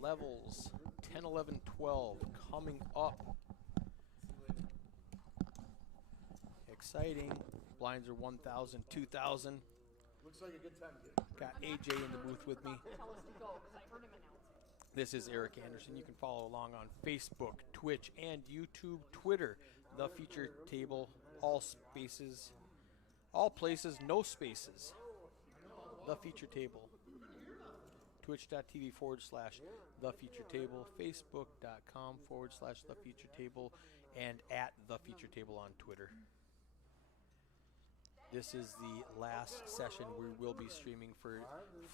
levels 10, 11, 12 coming up. Exciting. Blinds are 1,000, 2,000. Looks like a good time. Got AJ in the booth with me. This is Eric Anderson. You can follow along on Facebook, Twitch, and YouTube, Twitter. The Feature Table, all spaces, all places, no spaces. The Feature Table. Twitch.tv/The Feature Table, Facebook.com/The Feature Table, and at The Feature Table on Twitter. This is the last session we will be streaming for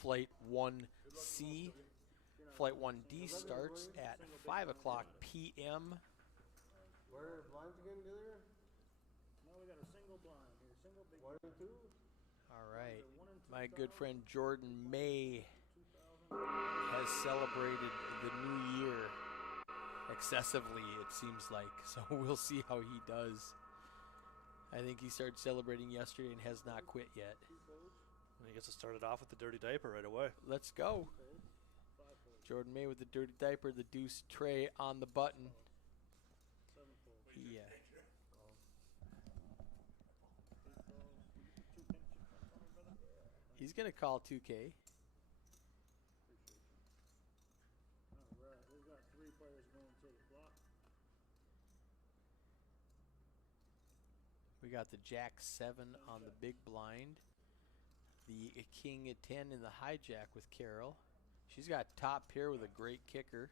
Flight 1C. Flight 1D starts at 5 o'clock p.m. What are the blinds again, Dillier? No, we got a single blind here, single big 1 and 2? All right. My good friend Jordan May has celebrated the new year excessively, it seems like. So we'll see how he does. I think he started celebrating yesterday and has not quit yet. I guess it started off with the dirty diaper right away. Let's go. Jordan May with the dirty diaper, the deuce tray on the button. Yeah. He's going to call 2K. All right, we've got 3 players going to the block. We got the Jack 7 on the big blind. The King at 10 in the hijack with Carol. She's got top pair with a great kicker.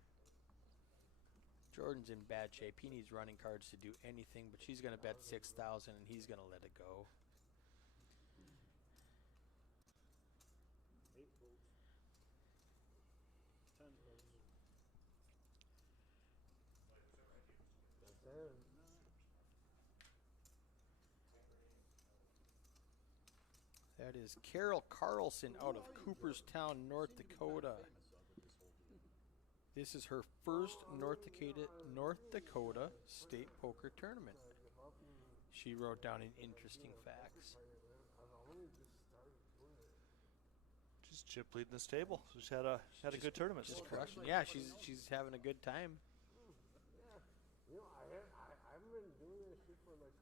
Jordan's in bad shape. He needs running cards to do anything, but she's going to bet 6,000 and he's going to let it go. 8 votes. 10 votes. That's it. That is Carol Carlson out of Cooperstown, North Dakota. This is her first North Dakota State Poker Tournament. She wrote down an interesting facts. Just chip leading this table. So she's had a good tournament. Just so far. crushing. Yeah, she's having a good time. You know, I haven't been doing this shit for like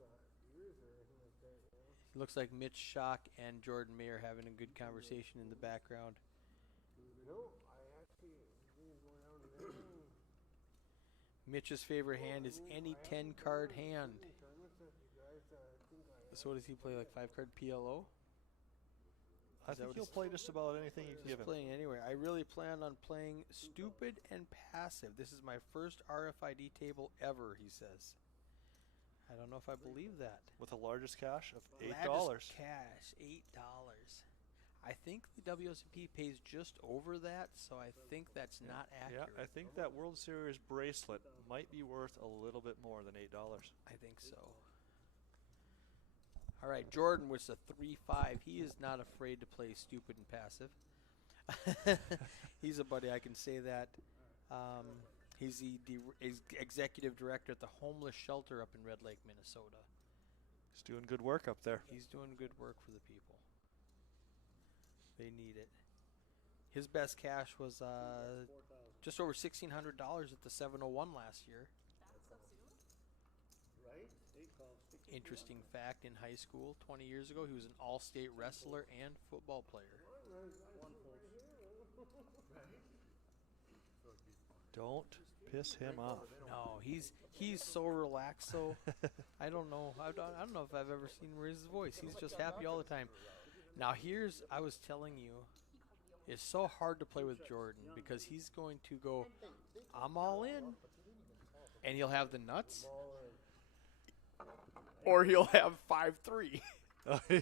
years or anything like that, you know? Looks like Mitch Schock and Jordan May are having a good conversation in the background. No, I actually didn't go down to there. Mitch's favorite hand is any 10-card hand. So what does he play, like 5-card PLO? I think he'll play just about anything you can give Just him. playing anywhere. I really plan on playing stupid and passive. This is my first RFID table ever, he says. I don't know if I believe that. With the largest cash of $8. Largest cash, $8. I think the WSOP pays just over that, so I think that's not accurate. Yeah, I think that World Series bracelet might be worth a little bit more than $8. I think so. All right, Jordan with a 3-5. He is not afraid to play stupid and passive. He's a buddy, I can say that. He's the executive director at the homeless shelter up in Red Lake, Minnesota. He's doing good work up there. He's doing good work for the people. They need it. His best cash was just over $1,600 at the 701 last year. Right? 8 calls. Interesting fact, in high school 20 years ago, he was an all-state wrestler and football player. 1 vote. Don't piss him off. No, he's so relaxed. So I don't know. I don't know if I've ever seen him raise his voice. He's just happy all the time. Now I was telling you, it's so hard to play with Jordan because he's going to go, I'm all in, and he'll have the nuts, or he'll have 5-3.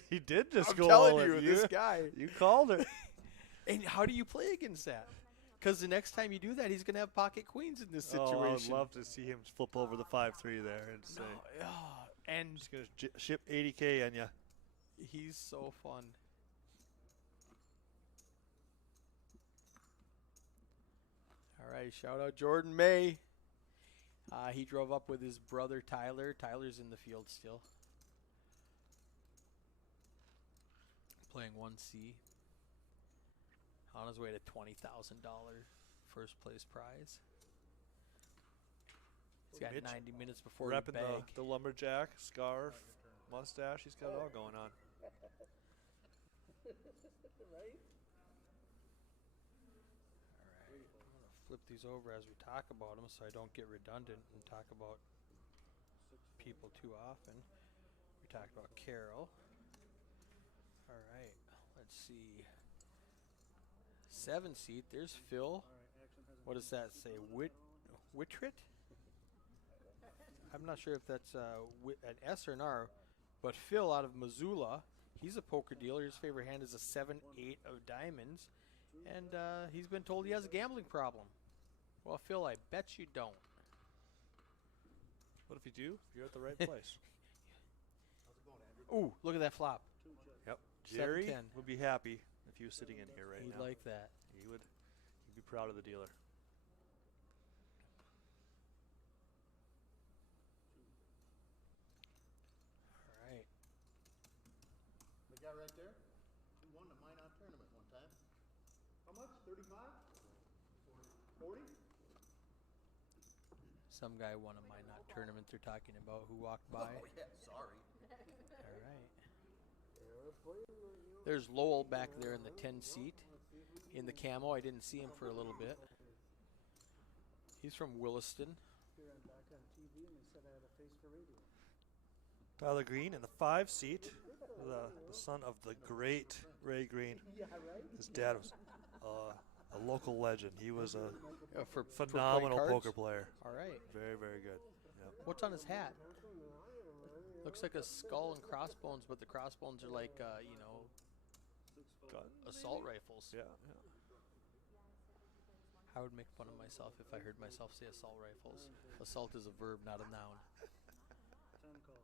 He did just I'm go telling all in. you, this guy. You called it. And how do you play against that? Because the next time you do that, he's going to have pocket queens in this situation. Oh, I would love to see him flip over the 5-3 there and say, and just going to ship 80K on you. he's so fun. All right, shout out Jordan May. He drove up with his brother Tyler. Tyler's in the field still. Playing 1C. On his way to $20,000 first place prize. He's got Mitch 90 minutes before he repping bag. the lumberjack, scarf, mustache. He's got it all going on. Right? All right. I'm going to flip these over as we talk about them so I don't get redundant and talk about people too often. We talked about Carol. All right. Let's see. 7 seat. There's Phil. What does that say? Wittrit? I'm not sure if that's an S or an R, but Phil out of Missoula, he's a poker dealer. His favorite hand is a 7-8 of diamonds, and he's been told he has a gambling problem. Well, Phil, I bet you don't. What if you do? You're at the right place. Ooh, look at that flop. Yep. Jerry 7-10. would be happy if he was sitting in here right He'd now. like that. He would. He'd be proud of the dealer. All right. The guy right there, he won the Minot tournament one time. How much? 35? 40? Some guy won a Minot tournament they're talking about who walked by. Oh, yeah, sorry. All right. There's Lowell back there in the 10 seat in the camo. I didn't see him for a little bit. He's from Williston. Here I'm back on TV and they said I had a face for radio. Tyler Green in the 5 seat, the son of the great Ray Green. Yeah, right? His dad was a local legend. He was a For phenomenal playing cards? poker player. All right. Very, very good. Yep. What's on his hat? Looks like a skull and crossbones, but the crossbones are like, Got, assault rifles. yeah, yeah. I would make fun of myself if I heard myself say assault rifles. Assault is a verb, not a noun. 10 calls.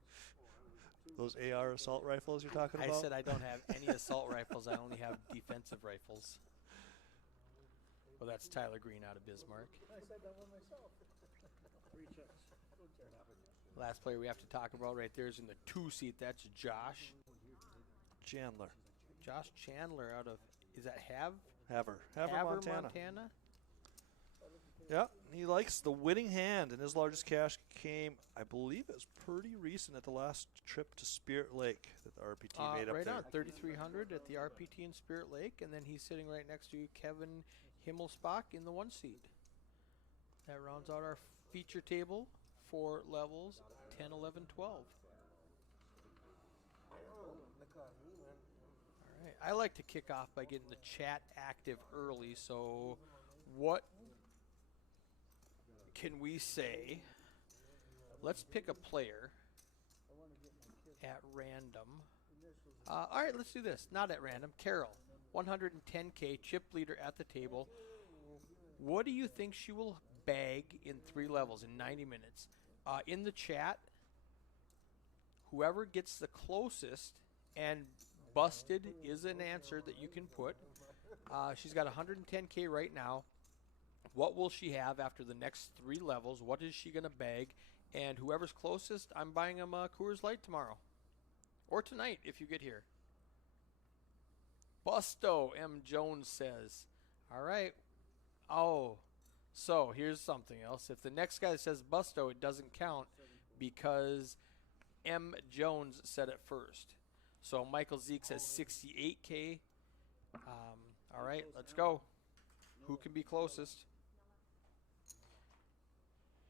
Those AR assault rifles you're talking I about? said I don't have any assault rifles. I only have defensive rifles. Well, that's Tyler Green out of Bismarck. I said that one myself. 3 checks. Last player we have to talk about right there is in the 2 seat. That's Josh. Chandler. Josh Chandler out of, is that Haver, Havre, Montana. Yeah, he likes the winning hand, and his largest cash came, I believe it was pretty recent at the last trip to Spirit Lake that the RPT made up right there. on, 3,300 at the RPT in Spirit Lake, and then he's sitting right next to Kevin Himmelsbach in the 1 seat. That rounds out our feature table for levels 10, 11, 12. All right, I like to kick off by getting the chat active early, so what can we say? Let's pick a player at random. All right, let's do this. Not at random. Carol, 110K, chip leader at the table. What do you think she will bag in 3 levels in 90 minutes? In the chat, whoever gets the closest, and busted is an answer that you can put. She's got 110K right now. What will she have after the next 3 levels? What is she going to bag? And whoever's closest, I'm buying them a Coors Light tomorrow. Or tonight, if you get here. Busto, M. Jones says. All right. Oh, so here's something else. If the next guy says Busto, it doesn't count because M. Jones said it first. So Michael Zeke says 68K. All right, let's go. Who can be closest?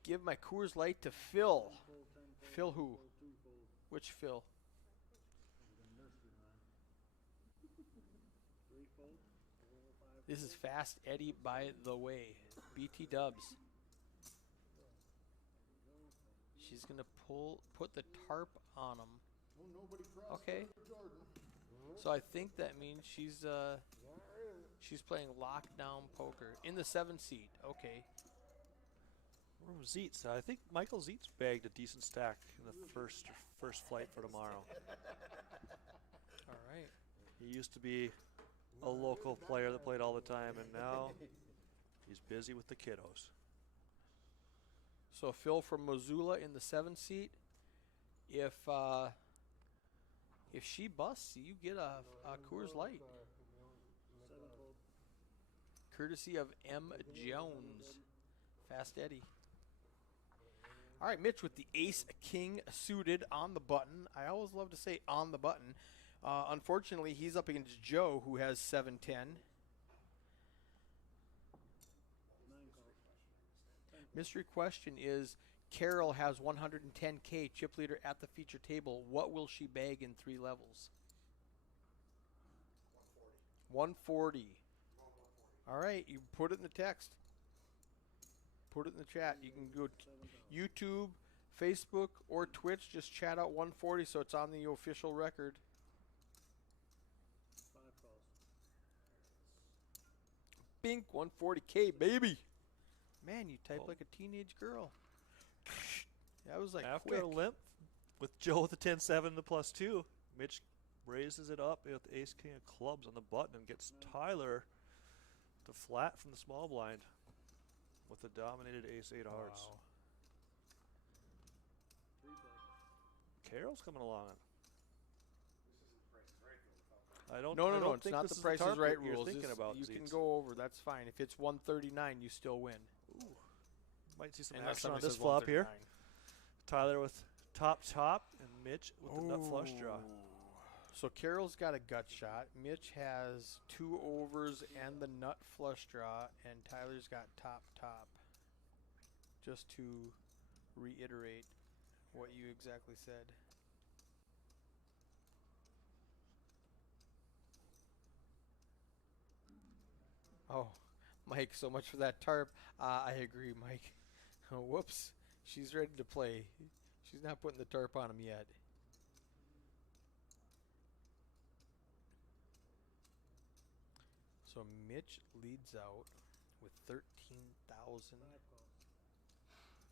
Give my Coors Light to Phil. Phil who? Which Phil? This is Fast Eddie, by the way. BT Dubs. She's going to put the tarp on him. Okay. So I think that means she's playing lockdown poker in the 7 seat. Okay. Where was Zeitz? I think Michael Zeitz bagged a decent stack in the first flight for tomorrow. All right. He used to be a local player that played all the time, and now he's busy with the kiddos. So Phil from Missoula in the 7 seat. If she busts, you get a Coors Light. courtesy of M. Jones. Fast Eddie. All right, Mitch with the ace king suited on the button. I always love to say on the button. Unfortunately, he's up against Joe, who has 710. Mystery question is, Carol has 110K chip leader at the feature table. What will she bag in 3 levels? 140. All right, you put it in the text. Put it in the chat. You can go YouTube, Facebook, or Twitch. Just chat out 140 so it's on the official record. 5 calls. Bink, 140K, baby. Man, you type like a teenage girl. That was like After quick. a limp with Joe with the 10-7 and the +2, Mitch raises it up with the ace king of clubs on the button and gets Tyler to flat from the small blind with the dominated ace-8 hearts. Wow. 3 players. Carol's coming along. I don't. No, I no, don't no. It's think not this the is Price is target Right you're rules. thinking This- about, you can Zeets. go over. That's fine. If it's 139, you still win. Ooh. Might see some Unless action on somebody this says flop here. 139. Tyler with top, and Mitch with the nut flush draw. So Carol's got a gut shot. Mitch has 2 overs and the nut flush draw, and Tyler's got top. Just to reiterate what you exactly said. Oh, Mike, so much for that tarp. I agree, Mike. Oh, whoops. She's ready to play. She's not putting the tarp on him yet. So Mitch leads out with 13,000. 5 calls.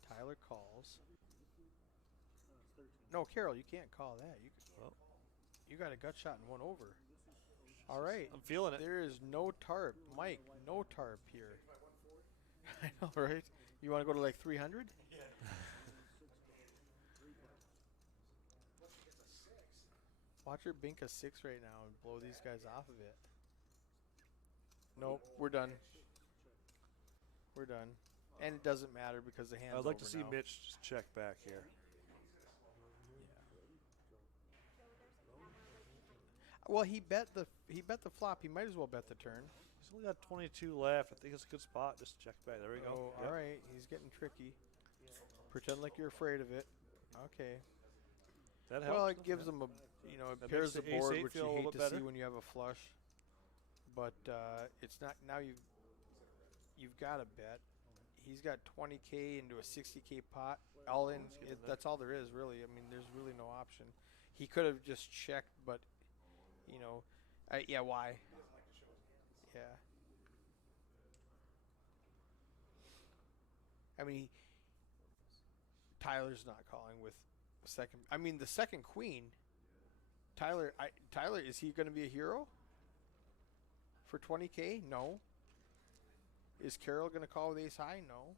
Tyler calls. No, it's 13. No, Carol, you can't call that. Well. You got a gut shot and 1 over. All right. I'm feeling it. There is no tarp. Mike, no tarp here. I know, right? You want to go to like 300? Watch her bink a 6 right now and blow these guys off of it. Nope, we're done. We're done. And it doesn't matter because the hand's I'd like over to see now. Mitch just check back here. Well, he bet the flop. He might as well bet the turn. He's only got 22 left. I think it's a good spot. Just check back. There we go. Oh, Yep. all right. He's getting tricky. Pretend like you're afraid of it. Okay. That helps. Well, it gives him a, you know, it That pairs makes the the board, ace-8 which feel a you little hate bit to see better. when you have a flush. But it's not now. You've got a bet. He's got 20K into a 60K pot. All in. That's all there is, really. I mean, there's really no option. He could have just checked, but you know, yeah. Why? Yeah. I mean, Tyler's not calling with second. I mean, the second queen. Tyler, is he going to be a hero for 20K? No. Is Carol going to call with ace high? No.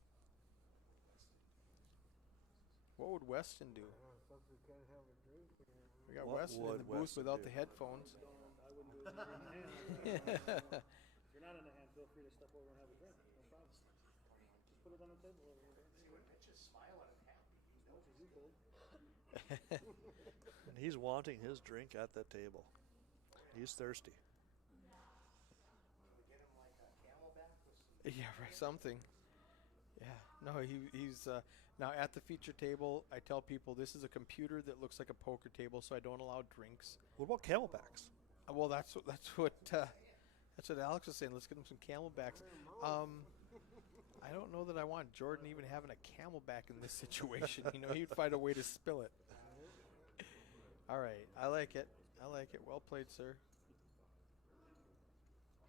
What would Weston do? Something can't have a drink here. We got What Weston in would the booth Weston without do? the headphones. I wouldn't do it if you're in the hand. If you're not in the hand, feel free to step over and have a drink. No problem. Just put it on the table over there. Just smile and happy. As much as you could. And he's wanting his drink at that table. He's thirsty. Yeah, right. Something. Yeah. No, he's now at the feature table. I tell people this is a computer that looks like a poker table, so I don't allow drinks. What about camelbacks? Well, that's what Alex was saying. Let's get him some camelbacks. I don't know that I want Jordan even having a camelback in this situation. You know, he'd find a way to spill it. All right, I like it. Well played, sir.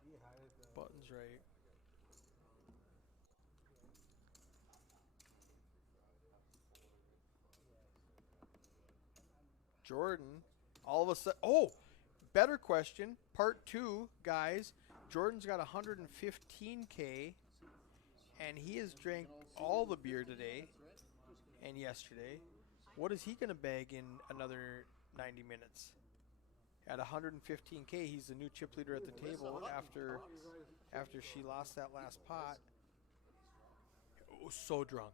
He hided the Buttons right. Jordan, all of a sudden, better question, part 2, guys. Jordan's got 115K, and he has drank all the beer today and yesterday. What is he going to bag in another 90 minutes? At 115K, he's the new chip leader at the table after after she lost that last pot. Oh, so drunk.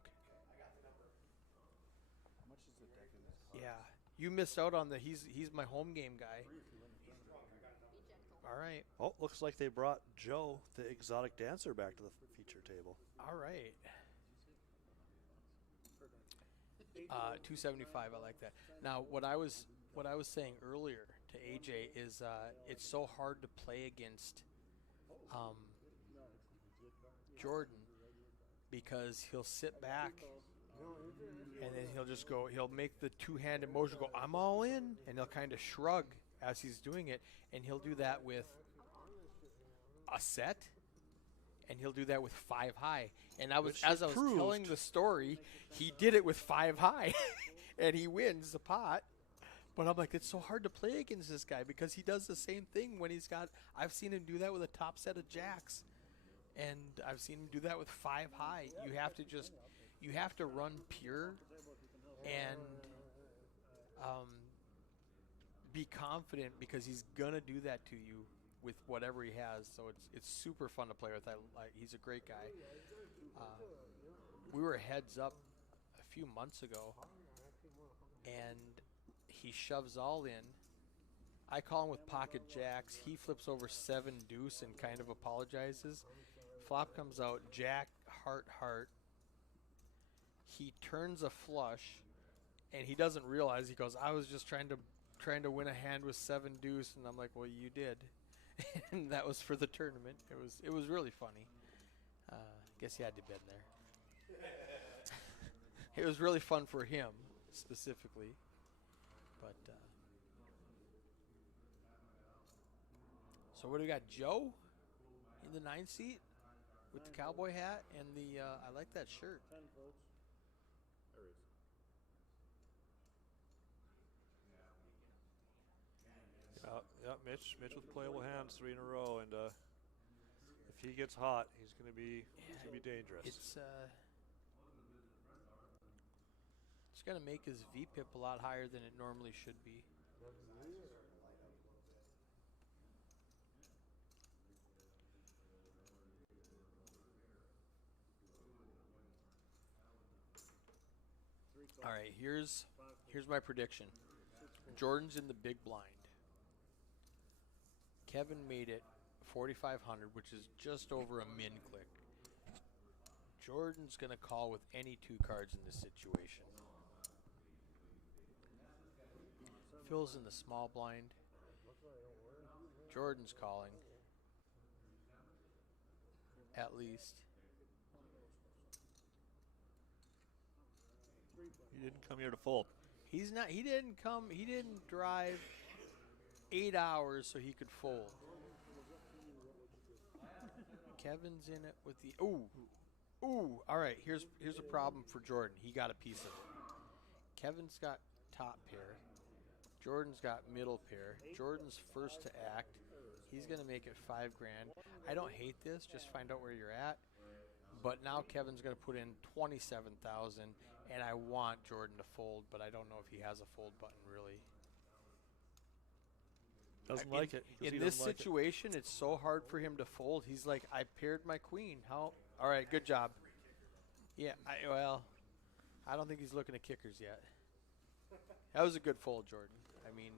How much is the deck in this car? Yeah. You missed out on the he's my home game guy. All right. Oh, looks like they brought Joe, the exotic dancer, back to the feature table. All right. 275. I like that. Now, what I was saying earlier to AJ is it's so hard to play against Jordan because he'll sit back and then he'll make the two-handed motion, go, I'm all in, and he'll kind of shrug as he's doing it, and he'll do that with a set, and he'll do that with 5 high. And Which as I was proved. telling the story, he did it with 5 high, and he wins the pot. But I'm like, it's so hard to play against this guy because he does the same thing when he's got. I've seen him do that with a top set of jacks, and I've seen him do that with 5 high. You have to run pure and be confident because he's gonna do that to you with whatever he has. So it's super fun to play with. He's a great guy. We were heads up a few months ago, and he shoves all in. I call him with pocket jacks. He flips over 7 deuce and kind of apologizes. Flop comes out, jack, heart, heart. He turns a flush, and he doesn't realize. He goes, I was just trying to win a hand with 7 deuce, and I'm like, well, you did. And that was for the tournament. It was really funny. Guess he had to been there. It was really fun for him specifically, but so what do we got? Joe in the 9 seat with the cowboy hat and the I like that shirt. 10 folks. There is. Yeah, Mitch with playable hands 3 in a row, and if he gets hot, he's gonna be dangerous. It's gonna make his VPIP a lot higher than it normally should be. All right, here's my prediction. Jordan's in the big blind. Kevin made it 4,500, which is just over a min click. Jordan's gonna call with any 2 cards in this situation. Phil's in the small blind. Jordan's calling. At least. He didn't come here to fold. He didn't drive 8 hours so he could fold. Kevin's in it with the ooh. All right, here's a problem for Jordan. He got a piece of it. Kevin's got top pair. Jordan's got middle pair. Jordan's first to act. He's gonna make it $5 grand. I don't hate this. Just find out where you're at. But now Kevin's gonna put in 27,000, and I want Jordan to fold, but I don't know if he has a fold button really. Doesn't like it. In this situation, it's so hard for him to fold. He's like, I paired my queen. How? All right, good job. Yeah, I don't think he's looking at kickers yet. That was a good fold, Jordan. I mean,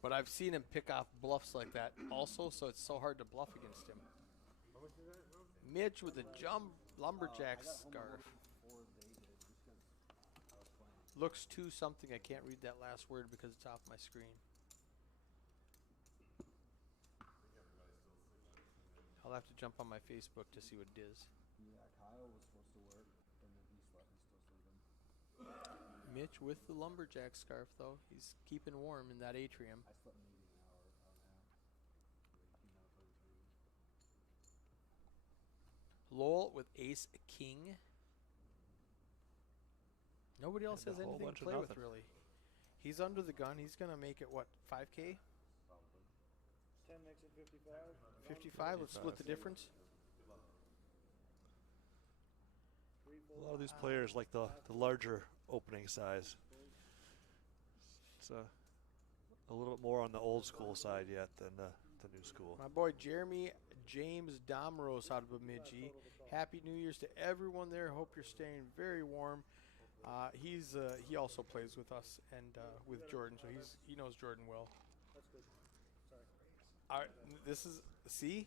but I've seen him pick off bluffs like that also, so it's so hard to bluff against him. Mitch with a lumberjack scarf. Looks to something. I can't read that last word because it's off my screen. I'll have to jump on my Facebook to see what it is. Yeah, Kyle was supposed to work, and then he slept and still sleeping. Mitch with the lumberjack scarf, though. He's keeping warm in that atrium. I slept maybe an hour and a half. Lowell with ace king. Nobody else And has a whole anything bunch to of play with, nothing. really. He's under the gun. He's going to make it, what, 5K? 10 makes it 55. 55? Let's split the difference. A lot of these players like the larger opening size. It's a little bit more on the old school side yet than the new school. My boy Jeremy James Domros out of Bemidji. Happy New Year's to everyone there. Hope you're staying very warm. He also plays with us and with Jordan, so he knows Jordan well. That's good. Sorry. All right, this is see.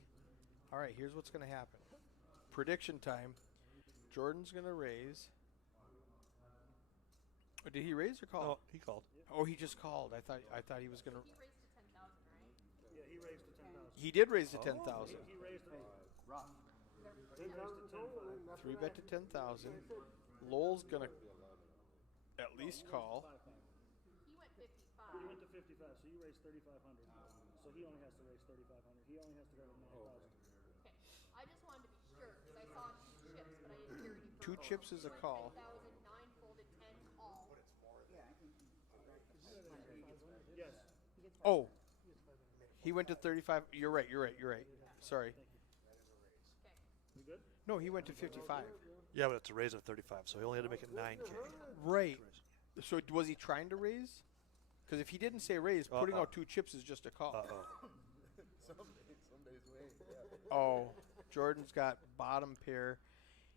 All right, here's what's going to happen. Prediction time. Jordan's going to raise. Oh, did he raise or call? No, he called. Oh, he just called. I thought he was going to. He raised to 10,000, right? Yeah, he raised to 10,000. He did raise to 10,000. He raised it. Rough. He raised to 10,000. 3-bet to 10,000. Lowell's going to at least call. He went 55. He went to 55, so you raised 3,500. So he only has to raise 3,500. He only has to go to 9,000. Okay. I just wanted to be sure because I saw 2 chips, but I didn't hear any. Two chips is a call. 10,000, 9 folded, 10 call. Yes. Oh, he went to 35. You're right. Sorry. Okay. You good? No, he went to 55. Yeah, but it's a raise of 35, so he only had to make it 9K. Right. So was he trying to raise? Because if he didn't say raise, putting out 2 chips is just a call. Uh-oh. Some days wait. Oh, Jordan's got bottom pair.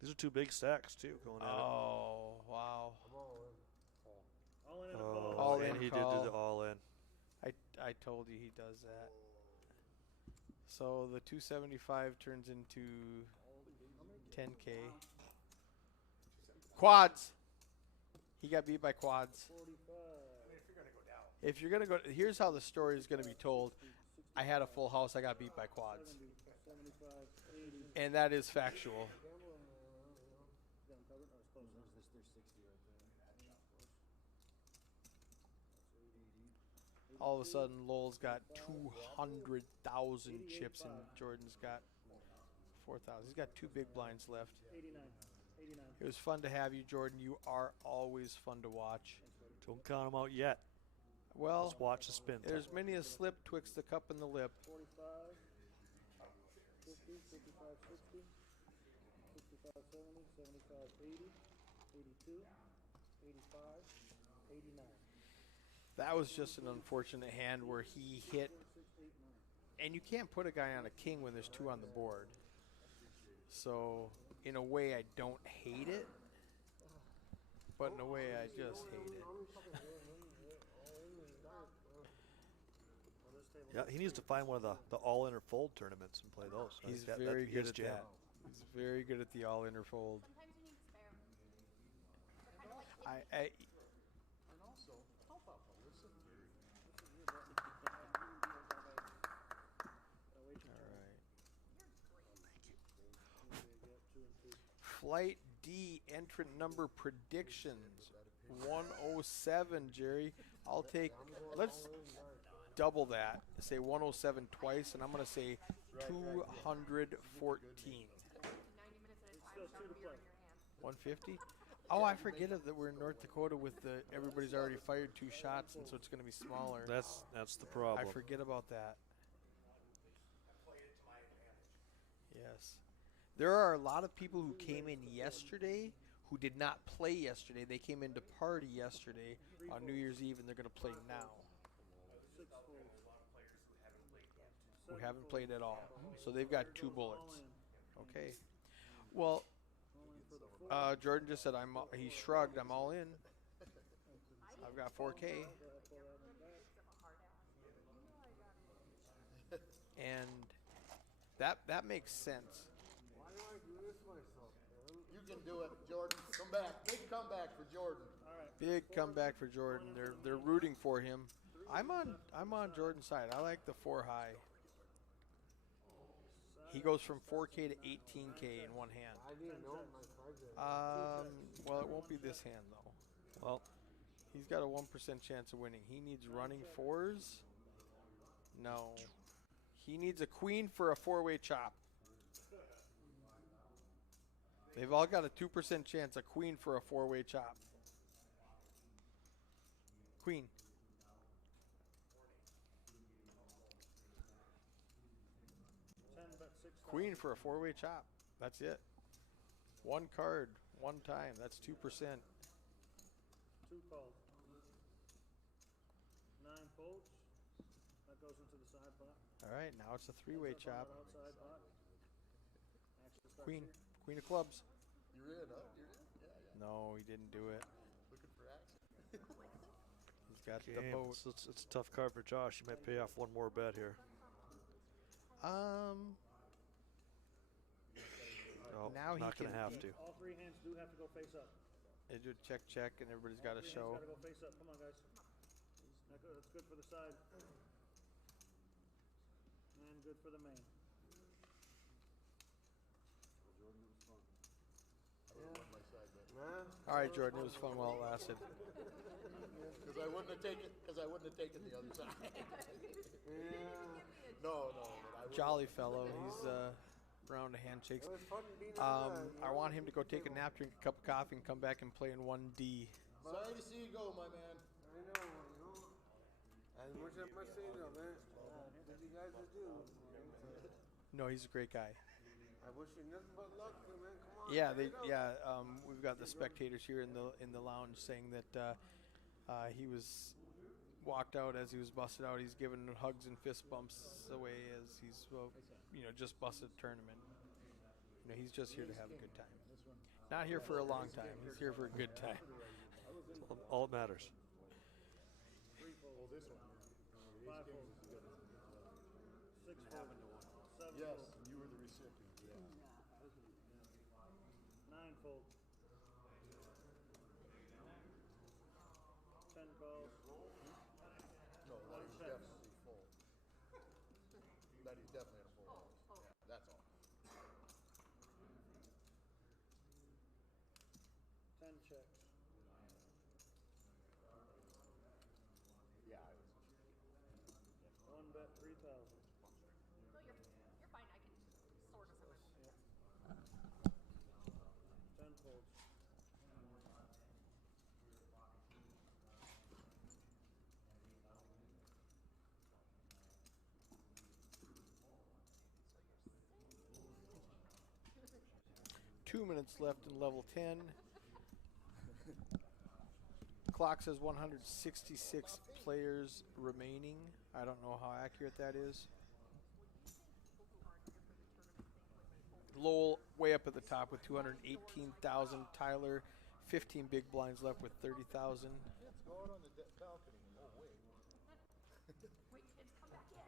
These are 2 big stacks, too, going at it. Oh, wow. All in and a Oh, call. All and in he call. did the all in. I told you he does that. So the 275 turns into 10K. Quads. He got beat by quads. 45. If you're gonna go, here's how the story is gonna be told. I had a full house. I got beat by quads, 70, 75, 80. and that is factual. Got him covered? I was close. Is this their 60 right there? All of a sudden, Lowell's got 200,000 chips, and Jordan's got 4,000. He's got 2 big blinds left. 89. 89. It was fun to have you, Jordan. You are always fun to watch. Don't count them out yet. Well, Let's watch the spin. there's many a slip twixt the cup and the lip. 45, 50, 55, 60, 65, 70, 75, 80, 82, 85, 89. That was just an unfortunate hand where he hit, 6, 8, 9. and you can't put a guy on a king when there's 2 on the board. So, in a way, I don't hate it, but in a way, I just hate it. Yeah, he needs to find one of the all in or fold tournaments and play those. I He's think very that'd be good his at jam. that. He's very good at the all-in or fold. Sometimes you need spare. They're kind of like I And also, help out Melissa. Flight D entrant number predictions 107, Jerry. I'll take, let's double that. Say 107 twice, and I'm going to say 214. 90 minutes at a time without a beer in your hand. 150? Oh, I forget it that we're in North Dakota with the everybody's already fired 2 shots, and so it's going to be smaller. That's the I problem. forget about that. Yes. There are a lot of people who came in yesterday who did not play yesterday. They came in to party yesterday on New Year's Eve, and they're going to play now. Who haven't played at all. So they've got 2 bullets. Okay. Well, Jordan just said he shrugged. I'm all in. I've got 4K. And that makes sense. Why do I do this myself, man? You can do it, Jordan. Come back. Big comeback for Jordan. Big comeback for Jordan. They're rooting for him. I'm on Jordan's side. I like the 4 high. He goes from 4K to 18K in one hand. I didn't know my cards are. Well, it won't be this hand though. Well, He's got a 1% chance of winning. He needs running 4s. No. He needs a queen for a 4-way chop. They've all got a 2% chance. A queen for a 4-way chop. Queen. Queen for a 4-way chop. That's it. 1 card, 1 time. That's 2%. 2 calls. 9 folds. That goes into the side pot. All right, now it's a three-way Heads up chop. on that outside pot. Action starts Queen, here. queen of clubs. You're in, huh? You're in? Yeah, yeah. No, he didn't do it. Looking for action. He's got the Game. boat. It's a tough card for Josh. You might pay off one more bet here. Oh, Now he not going to can- have to. All three hands do have to go face up. They do check, and everybody's got All to three show. hands gotta go face up. Come on, guys. That's good for the side. And good for the main. I would have won my side bet. Nah. All right, Jordan, it was fun while it lasted. Because I wouldn't have taken the other side. No, but I would. Jolly fellow. He's round of handshakes. It was fun being on I want him to go take a nap, drink a cup of coffee, and come back and play in 1D. Sorry to see you go, my man. I know. As much as I must say though, man. What you guys will do. No, he's a great guy. I wish you nothing but luck, man. Come on. Yeah, get it up. we've got the spectators here in the lounge saying that he was walked out as he was busted out. He's giving hugs and fist bumps away as he's just busted a tournament. He's just here to have a good time. Not here for a long time. He's here for a good time. All that matters. Oh, this one. Five fold. Six fold. Seven Yes, fold. you were the recipient. Yeah. Nine fold. 10 calls. No, that is definitely full. That is definitely a full house. Yeah, that's all. 10 checks. Yeah. One bet 3,000. No, you're fine. I can sort of somewhere. 10 folds. Two minutes left in level 10. Clock says 166 players remaining. I don't know how accurate that is. Lowell way up at the top with 218,000. Tyler, 15 big blinds left with 30,000. Kids, go out on the balcony. Oh, wait. Wait, kids, come back in.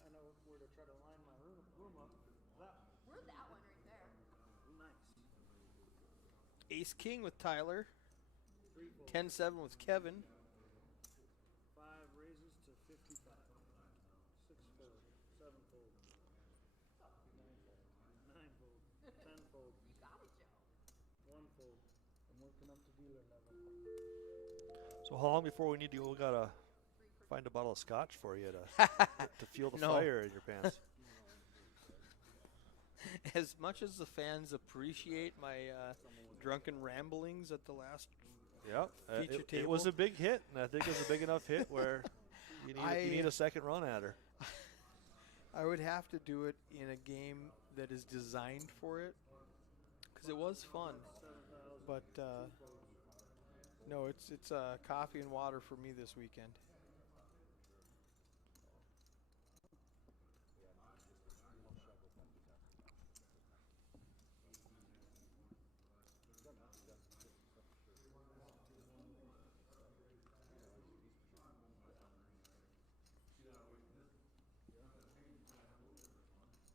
I know where to try to line my room up. That We're that one right there. nice. Ace King with Tyler. 3 fold. 10-7 with Kevin. 5 raises to 55. 6 fold. 7 fold. 9 fold. 10 fold. You got it, Joe. 1 fold. I'm working up to dealer level. So how long before we need to go? We gotta find a bottle of scotch for you to to fuel the No. fire in your pants. As much as the fans appreciate my drunken ramblings at the last, Yep. Feature It was table. a big hit, and I think it was a big enough hit where you need a second run at her. I would have to do it in a game that is designed for it, because it was fun. 7,000. But no, it's coffee and water for me this weekend.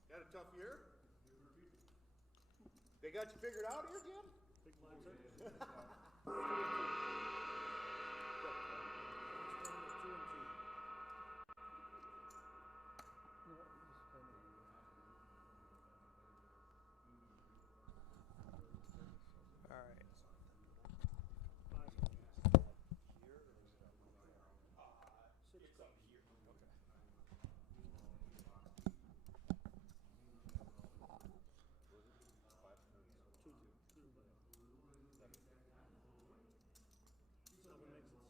Got a tough year? They got you figured out here, Jim? Big blind, sir. All right.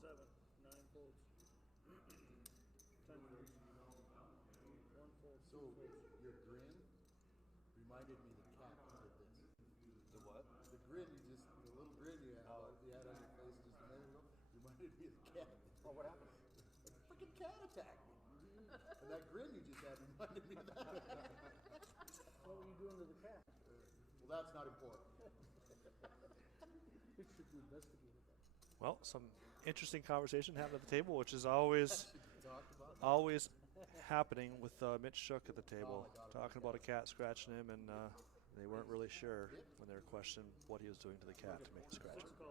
7, 9 folds. 10 folds. 1 fold, 2 So, folds. your grin reminded me the cat did this. The what? The grin the little grin you had on your face just a minute ago reminded me of the cat that Oh, what happened? A freaking cat attacked me. And that grin you just had reminded me of that. What were you doing to the cat? Well, that's not important. We should investigate that. Well, some interesting conversation happened at the table, which is always always happening with Mitch Shook at the table, talking about a cat scratching him, and they weren't really sure when they were questioning what he was doing to the cat to make it scratch him. I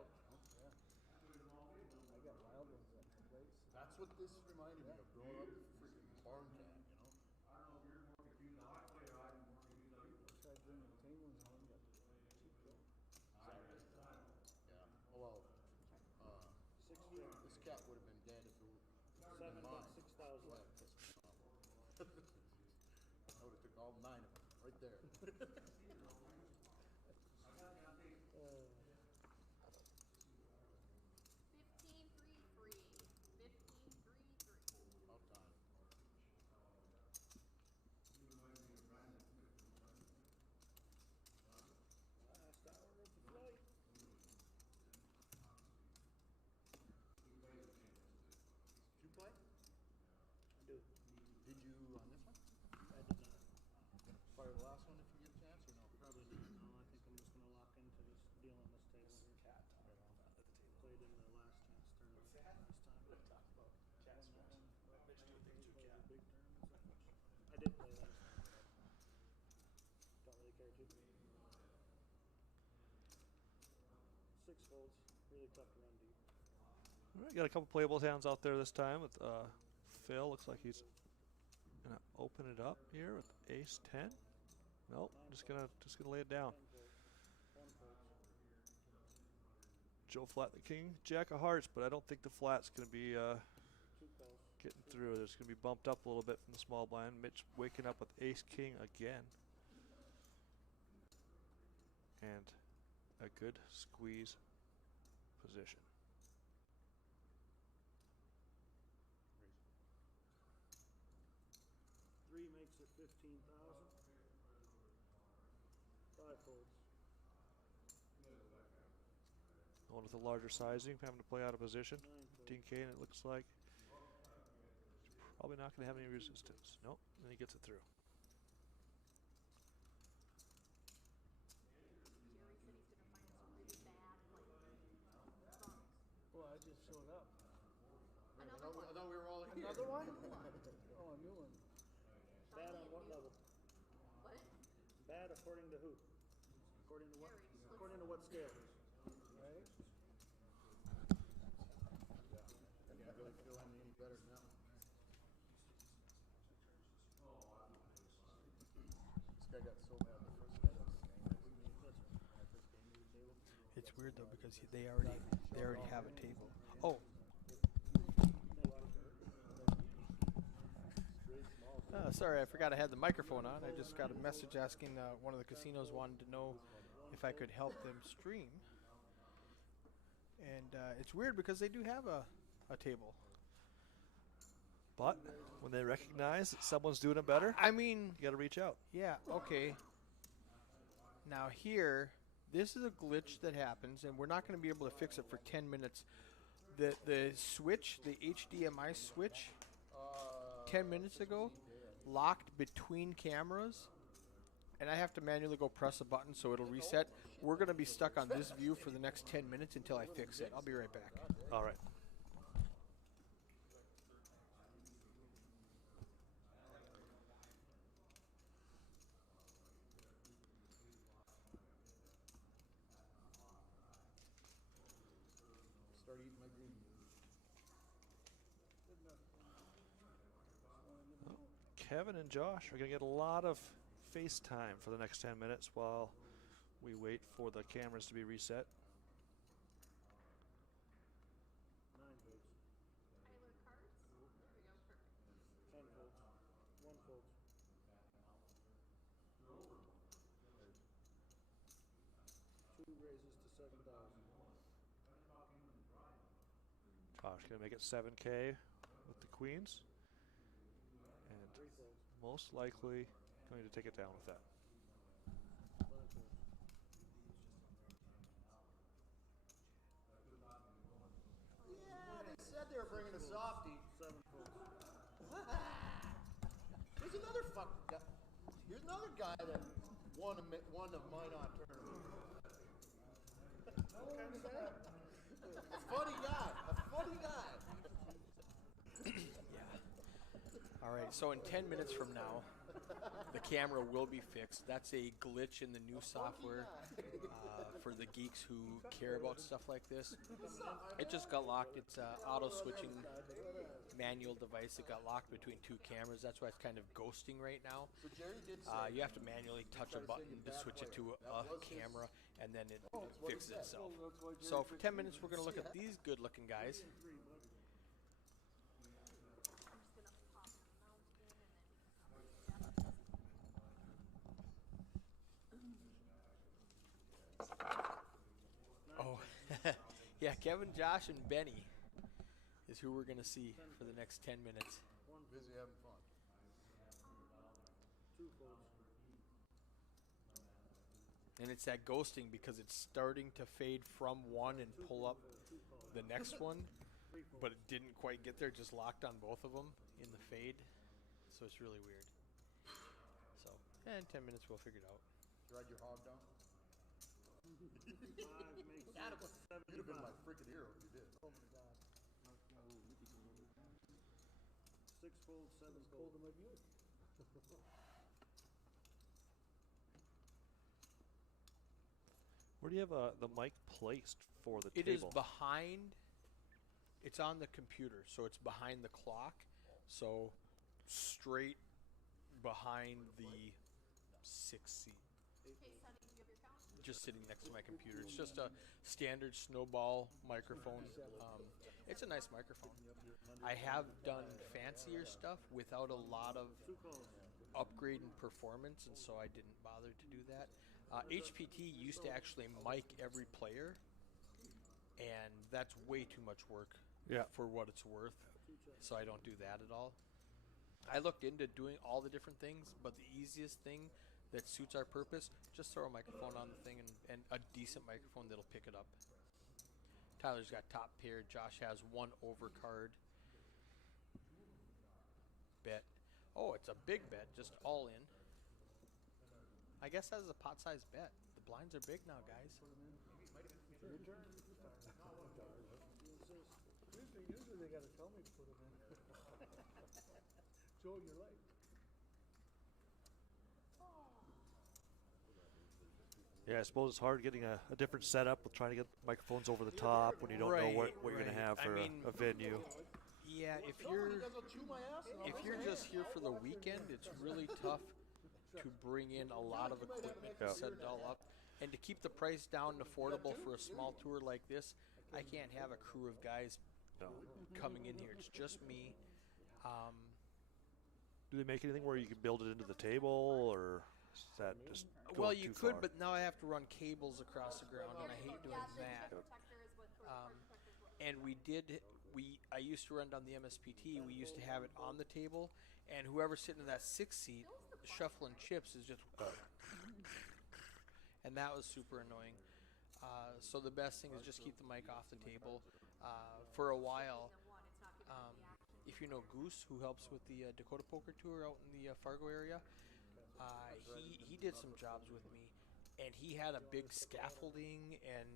got wild ones at the place. That's what this reminded me of, growing up with a freaking barn cat, you know? Tried bringing tame ones home, got cheap though. Yeah. Oh, well, this cat would have been dead if it would have been mine. 6,000. Well, that pissed me off. I would have took all 9 of them right there. 15-3-3. 15-3-3. About time. Last hour of the flight. Did you play? I do. Did you on this one? I did not. Gonna fire the last one if you get a chance, or no? Probably not. No, I think I'm just gonna lock into this deal on this table here. Played in the last chance tournament last time. Cat scratch. Big tournaments. I did play last time. Don't really care to. 6 folds. Really tough to run deep. All right, got a couple playable hands out there this time with Phil. Looks like he's gonna open it up here with Ace 10. Nope, just gonna lay it down. 10 folds. 1 folds. Joe flat the king, jack of hearts, but I don't think the flat's gonna be 2 calls. getting through. It's gonna be bumped up a little bit from the small blind. Mitch waking up with Ace King again, and a good squeeze position. Three makes it 15,000. 5 folds. One with a larger sizing, having to play out of position. 9 folds. 15K, and it looks like probably not going to have any resistance. Nope, and he gets it through. Jerry said he's gonna find some really bad, like, songs. Well, I just showed up. Another one. I thought we were all here. Another one? Oh, a new one. Bad on what level? What? Bad according to who? According to what? Jerry, let's- According to what scale? Right? I didn't really feel any better than that one. This guy got so bad the first guy that was my first game to the table. It's weird though because they already have a table. Oh, sorry, I forgot I had the microphone on. I just got a message asking one of the casinos wanted to know if I could help them stream. And it's weird because they do have a table. But when they recognize that someone's doing it better, I mean, you got to reach out. yeah, okay. Now here, this is a glitch that happens, and we're not going to be able to fix it for 10 minutes. The switch, the HDMI switch, 10 minutes ago, locked between cameras, and I have to manually go press a button so it'll reset. We're going to be stuck on this view for the next 10 minutes until I fix it. I'll be right back. All right. Start eating my green. Kevin and Josh are going to get a lot of FaceTime for the next 10 minutes while we wait for the cameras to be reset. 9 folds. Tyler cards. There we go. Perfect. 10 folds. 1 fold. 2 raises to 7,000. Josh going to make it 7K with the queens, and 3 folds. most likely going to take it down with that. 5 folds. Yeah, they said they were bringing us fucking guy. Here's another guy that won a Minot tournament. A funny guy. A funny guy. Yeah. All right. So in 10 minutes from now, the camera will be fixed. That's a glitch in the new software for the geeks who care about stuff like this. It just got locked. It's an auto-switching manual device. It got locked between two cameras. That's why it's kind of ghosting right now. So Jerry did say You have to manually touch a button to switch it to a camera, and then it fixes itself. So for 10 minutes, we're going to look at these good-looking guys. Oh, yeah, Kevin, Josh, and Benny is who we're going to see for the next 10 minutes. busy having fun. And it's that ghosting because it's starting to fade from one and pull up the next one, but it didn't quite get there, just locked on both of them in the fade. So it's really weird. So, in 10 minutes we'll figure it out. Ride your hog down? You'd have been my freaking hero if you did. Oh my god. 6 fold, 7 fold. Where do you have the mic placed for the It table? is behind, it's on the computer, so it's behind the clock, so straight behind the 6th seat. Hey, Sonny, do you have your count? Just sitting next to my computer. It's just a standard snowball microphone. It's a nice microphone. I have done fancier stuff without a lot of upgrade in performance, and so I didn't bother to do that. HPT used to actually mic every player, and that's way too much work for what it's worth, so I don't do that at all. I looked into doing all the different things, but the easiest thing that suits our purpose, just throw a microphone on the thing and a decent microphone that'll pick it up. Tyler's got top pair. Josh has one overcard bet. Oh, it's a big bet, just all in. I guess that's a pot-sized bet. The blinds are big now, guys. Usually they gotta tell me to put them in. Joe, you're late. Yeah, I suppose it's hard getting a different setup with trying to get microphones over the top when you don't know what you're going to have for a venue. Yeah, if you're just here for the weekend, it's really tough to bring in a lot of equipment and set it all up. And to keep the price down and affordable for a small tour like this, I can't have a crew of guys coming in here. It's just me. Do they make anything where you can build it into the table, or is that just Well, going you too could, far? but now I have to run cables across the ground, and I hate doing that. And I used to run down the MSPT. We used to have it on the table, and whoever's sitting in that 6th seat shuffling chips is just, and that was super annoying. So the best thing is just keep the mic off the table. For a while, if you know Goose, who helps with the Dakota Poker Tour out in the Fargo area, he did some jobs with me, and he had a big scaffolding and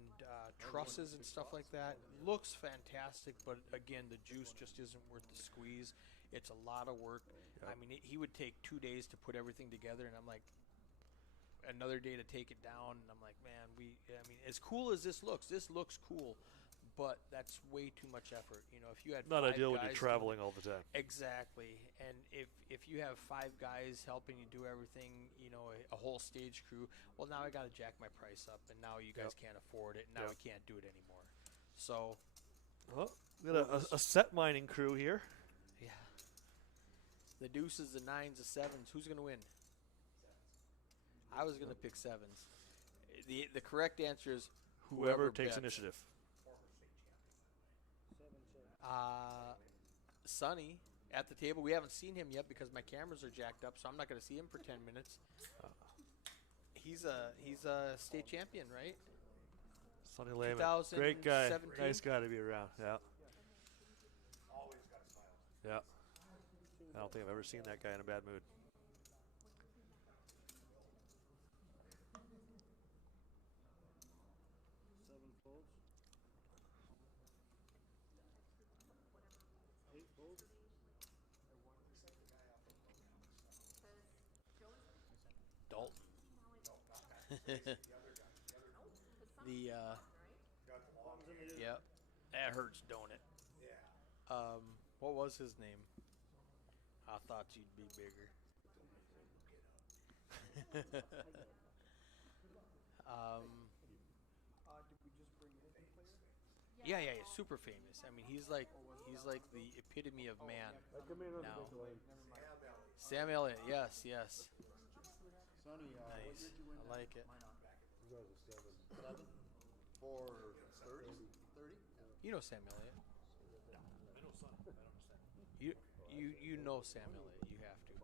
trusses and stuff like that. Looks fantastic, but again, the juice just isn't worth the squeeze. It's a lot of work. I mean, he would take 2 days to put everything together, and I'm like, another day to take it down, and I'm like, man, as cool as this looks cool, but that's way too much effort. You know, if you had Not 5 ideal when you're guys traveling all the time. Exactly, and if you have 5 guys helping you do everything, you know, a whole stage crew, well, now I got to jack my price up, and now you guys can't afford it, and now we can't do it anymore. So, we got a set mining crew here. yeah, the deuces, the nines, the sevens. Who's gonna win? I was gonna pick sevens. The correct answer is Whoever takes bets. initiative. Sonny at the table. We haven't seen him yet because my cameras are jacked up, so I'm not going to see him for 10 minutes. He's a state champion, right? Sonny Lehman, great guy, 2017. nice guy to be around. Yeah. Yeah. I don't think I've ever seen that guy in a bad mood. The yep, that hurts, don't it? What was his name? I thought you'd be bigger. um, Did we just bring in a new player? yeah, he's super famous. I mean, he's like the epitome of man I come in on now. the big lane. Sam Elliott, yes, Sonny, what nice. year did you win I that like it. Minot? 2007. 7? For 30? 30? You know Sam Elliott. You know Sam Elliott. You have to.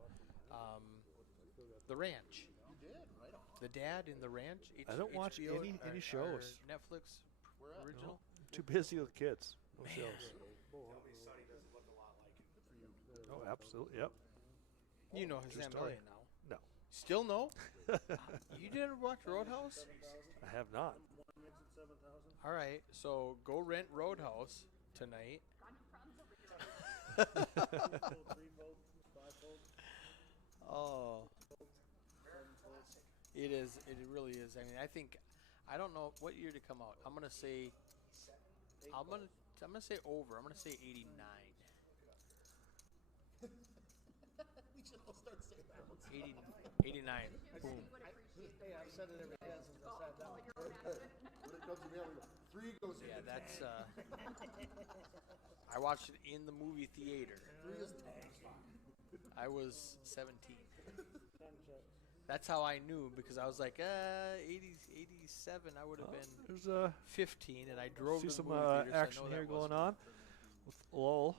The Ranch. You did, right on. The dad in The Ranch. I don't watch HBO any or shows. Netflix Where at? original. Too busy with kids. No Man. shows. Oh, absolutely. Yep. You know True Sam story. Elliott now. No. Still no? You didn't watch Roadhouse? I have not. One makes it 7,000. All right, so go rent Roadhouse tonight. Fold, 3-fold, 5-fold, Oh, 7-fold. it is. It really is. I mean, I don't know what year to come out. I'm gonna say over. I'm gonna say 89. We should all start saying that. 80, 89. Boom. Hey, I've said it every day since I sat down. When it comes to me, I go, 3 goes in Yeah, the that's. tank. I watched it in the movie theater. 3 is tank. I was 17. 10 checks. That's how I knew, because I was like, 87. I would have been There's 15, and I drove see to the some movie theater, so I action know here that going wasn't on with Lowell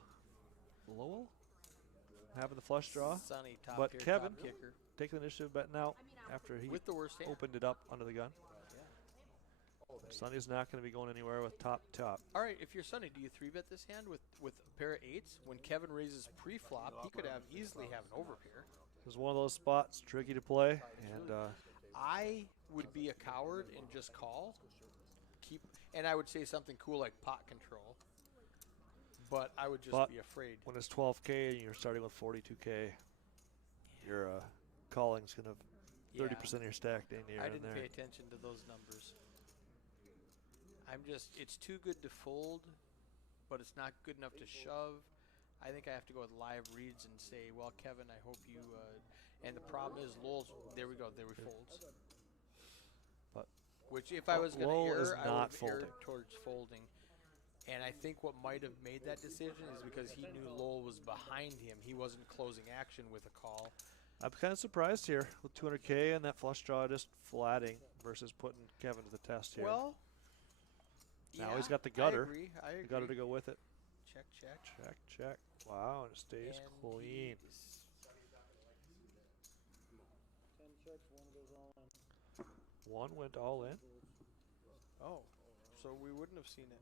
having the flush draw, Sonny, top but tier, Kevin top kicker taking the initiative betting out after he with the worst hand. opened it up under the gun. Sonny's not going to be going anywhere with top. All right, if you're Sonny, do you 3-bet this hand with a pair of 8s? When Kevin raises pre-flop, he could have easily have an overpair. It was one of those spots, tricky to play, and I would be a coward and just call. And I would say something cool like pot control. But I would just But be afraid. when it's 12K and you're starting with 42K, your calling's going to 30% of your stack in here I and didn't there. pay attention to those numbers. It's too good to fold, but it's not good enough to shove. I think I have to go with live reads and say, well, Kevin, I hope you, and the problem is Lowell's, there we go, there he folds. But Which if I was going Lowell to is err, I not would err folding. towards folding. And I think what might have made that decision is because he knew Lowell was behind him. He wasn't closing action with a call. I'm kind of surprised here with 200K and that flush draw just flatting versus putting Kevin to the test here. Well, now yeah, he's got the gutter. I agree. The gutter to go with it. Check. Check. Wow, and it stays And clean. 10 checks, 1 goes all in. One went all in. Oh, so we wouldn't have seen it.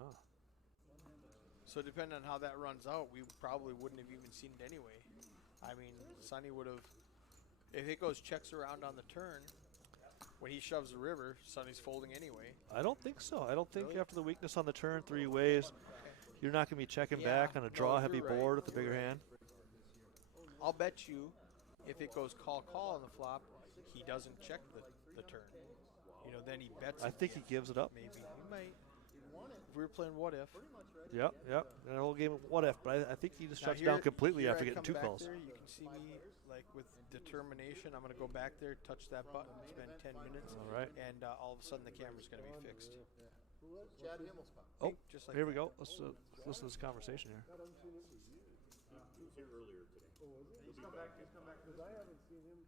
Oh. So depending on how that runs out, we probably wouldn't have even seen it anyway. I mean, Sonny would have, if it goes checks around on the turn, when he shoves the river, Sonny's folding anyway. I don't think so. I don't think Really? after the weakness on the turn 3 ways, you're not going to be checking back on a no, draw heavy you're right. board with a bigger hand. I'll bet you, if it goes call on the flop, he doesn't check the turn. You know, then he bets. I think he gives it up. maybe he might. If we were playing what if. Yep. And the whole game of what if, but I think he just Now shuts down completely here after I getting come 2 back calls. There, you can see me like with determination. I'm going to go back there, touch that button, spend 10 minutes, All right. and all of a sudden the camera's going to be fixed. Chad Himmelspot. Oh, Just like here we that. go. Let's listen to this conversation here. He was here earlier today. He's come back, because I haven't seen him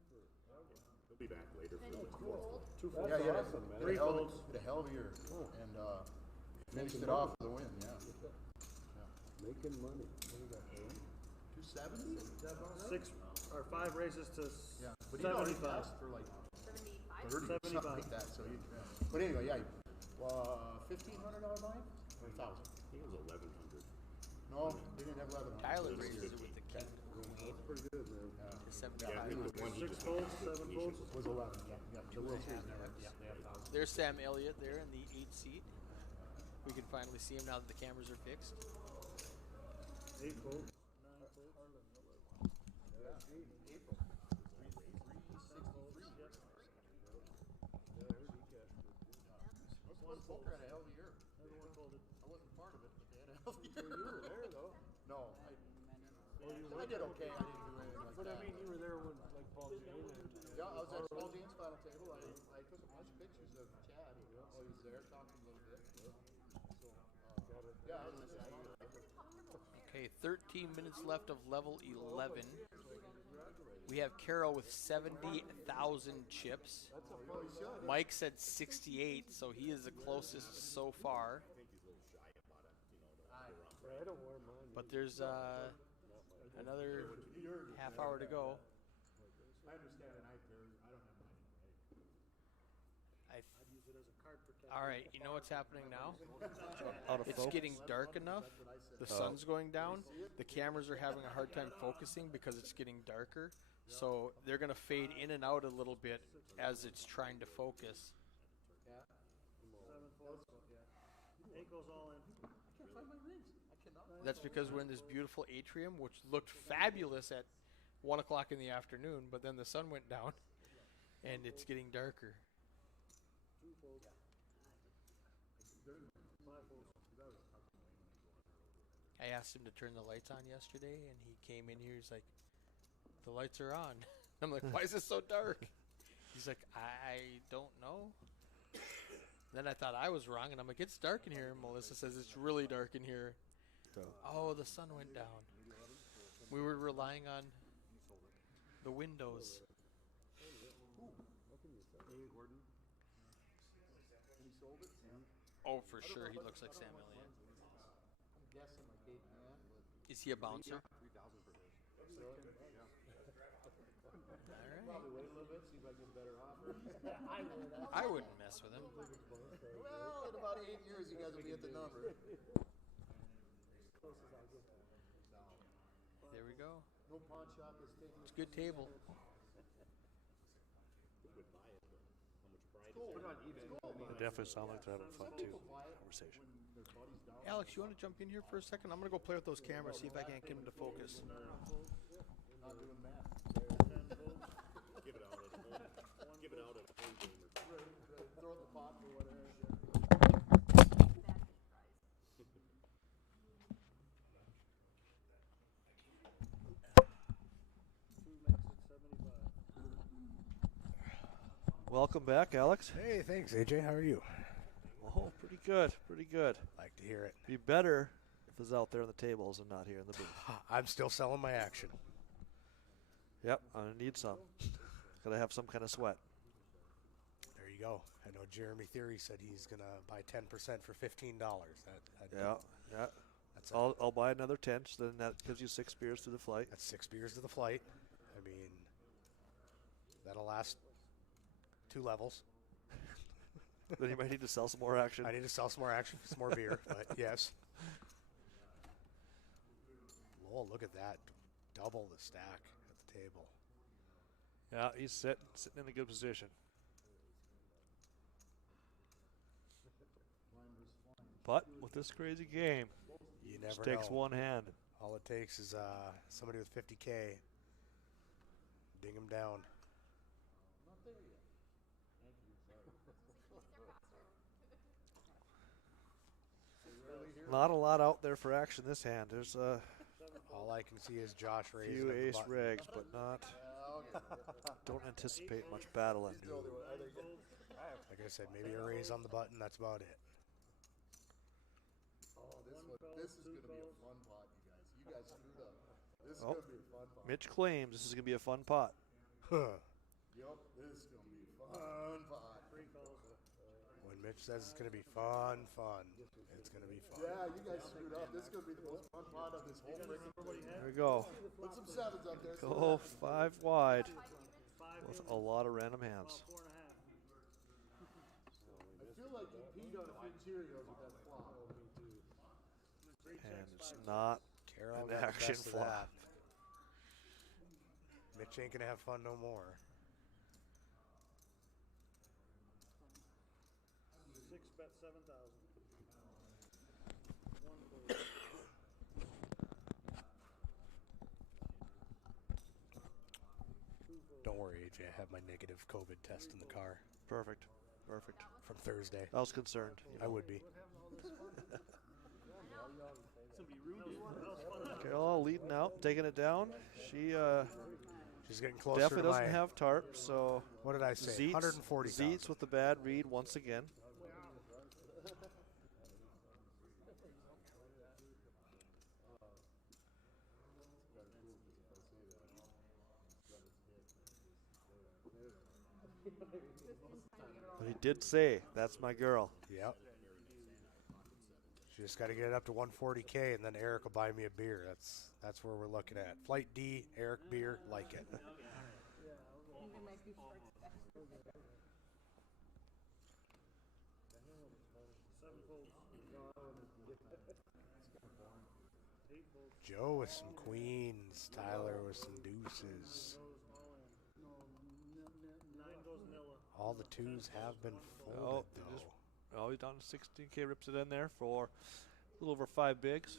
forever. He'll be back later for the Cool. Two That's folds. awesome, man. Three folds. Hit a hell of a year. And finished Making it off money. with a win, yeah. Making money. 270? 5 raises to Yeah. But he already 75. passed for like 75. 30 or something 75. like that. So but anyway, yeah. $1,500 buy? Or 1,000? I think it was 1,100. No, they didn't have 11. Tyler raises it with the king queen Pretty good, man. to Yeah, 75. I think the one he 6 just folds, 7 folds. Was 11, yeah. The World Series never. There's Sam Elliott there in the 8 seat. We can finally see him now that the cameras are fixed. 8 folds. 9 folds. West Poker had a hell of a year. Everyone folded. I wasn't part of it, but they had a hell of a year. You were there though. No, I did okay. I didn't do anything like But that. I mean, you were there when like Paul Jane and. Yeah, I was at Paul Jane's final table. I took a bunch of pictures of Chad. Oh, he was there, talking a little bit. So, yeah, I was just Okay, 13 minutes left of level 11. We have Carol with 70,000 chips. Mike said 68, so he is the closest so far. I don't wear mine. But there's another half hour to go. I understand an iPad. I don't have mine. I I'd use it as a card protector. All right, you know what's happening now? Out of It's focus. getting dark enough. The sun's going down. The cameras are having a hard time focusing because it's getting darker. So they're going to fade in and out a little bit as it's trying to focus. 7 folds. Yeah. 8 goes all in. I can't find my rings. I cannot. That's because we're in this beautiful atrium, which looked fabulous at 1 o'clock in the afternoon, but then the sun went down and it's getting darker. 2 folds. 5 folds. I asked him to turn the lights on yesterday, and he came in here. He's like, "The lights are on." I'm like, "Why is it so dark?" He's like, "I don't know." Then I thought I was wrong, and I'm like, "It's dark in here." And Melissa says it's really dark in here. Oh, the sun went down. We were relying on the windows. Oh, for sure, he looks like Sam Elliott. I'm guessing like 8 man, but Is he a bouncer? probably wait a little bit, see if I get a better offer. I wouldn't mess with him. Well, in about 8 years, you guys will get the number. There we go. No pawn shop is taking. It's a good table. They definitely sound like they're having fun too. Conversation. Alex, you want to jump in here for a second? I'm going to go play with those cameras, see if I can't get them to focus. Not doing math. 10 folds. Give it out at home. Give it out at home gamer. Throw the pot or whatever. Two makes it 75. Welcome back, Alex. Hey, thanks, AJ. How are you? Oh, pretty good. Pretty good. Like to hear it. Be better if it's out there on the tables and not here in the booth. I'm still selling my action. Yep, I need some. Gotta have some kind of sweat. There you go. I know Jeremy Theory said he's gonna buy 10% for $15. Yeah. That's I'll buy another 10, so then that gives you 6 beers to the flight. That's 6 beers to the flight. I mean, that'll last 2 levels. Then you might need to sell some more action. I need to sell some more action, some more beer, but yes. Lowell, look at that. Double the stack at the table. Yeah, he's sitting in a good position. But with this crazy game, You just never takes know. one hand. All it takes is somebody with 50K. Ding him down. Not there yet. Not a lot out there for action this hand. There's a All I can see is Josh raising few at the ace button. regs, but not. Yeah, okay. Don't anticipate much battling. Like I said, maybe a raise on the button. That's about it. Oh, this is gonna be a fun pot, you guys. You guys screwed up. This is Oh. gonna be a fun pot. Mitch claims this is gonna be a fun pot. Huh. Yup, this is gonna be a fun pot. 3 calls. When Mitch says it's going to be fun, it's going to be fun. Yeah, you guys screwed up. This is gonna be the most fun pot of this whole freaking thing. There we go. Put some sevens up there. Go 5 wide 5 with games. a lot of random hands. 4.5. I feel like you peed on a few Cheerios with that flop. And it's not Carol an got the action best of flop. that. Mitch ain't going to have fun no more. 6 bet 7,000. 1 fold. Don't worry, AJ. I have my negative COVID test in the car. Perfect. Perfect. from Thursday. I was concerned. I would be. Carol leading out, taking it down. She She's getting closer definitely to doesn't my. have tarp, so What did I say? Zeets, 140. Zeets with the bad read once again. But he did say, that's my girl. Yep. She just got to get it up to 140K, and then Eric will buy me a beer. That's where we're looking at. Flight D, Eric beer, like it. Joe with some queens, Tyler with some deuces. All the twos have been folded, though. He's down to 16K, rips it in there for a little over 5 bigs.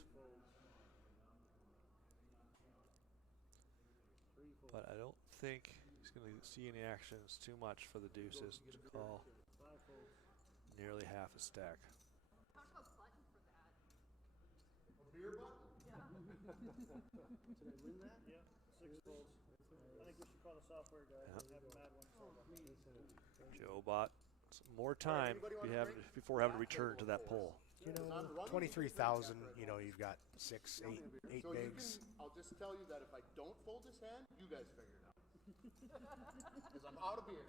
But I don't think he's going to see any action. It's too much for the deuces to call nearly half a stack. Talk about button for that. A beer button? Yeah. Did I win that? Yeah, 6 folds. I think we should call the software guy and have him add one sold. Joe bought some more time before having to return to that pole. You know, 23,000, you know, you've got 6, 8 So bigs. I'll just tell you that if I don't fold this hand, you guys figure it out. Because I'm out of beer.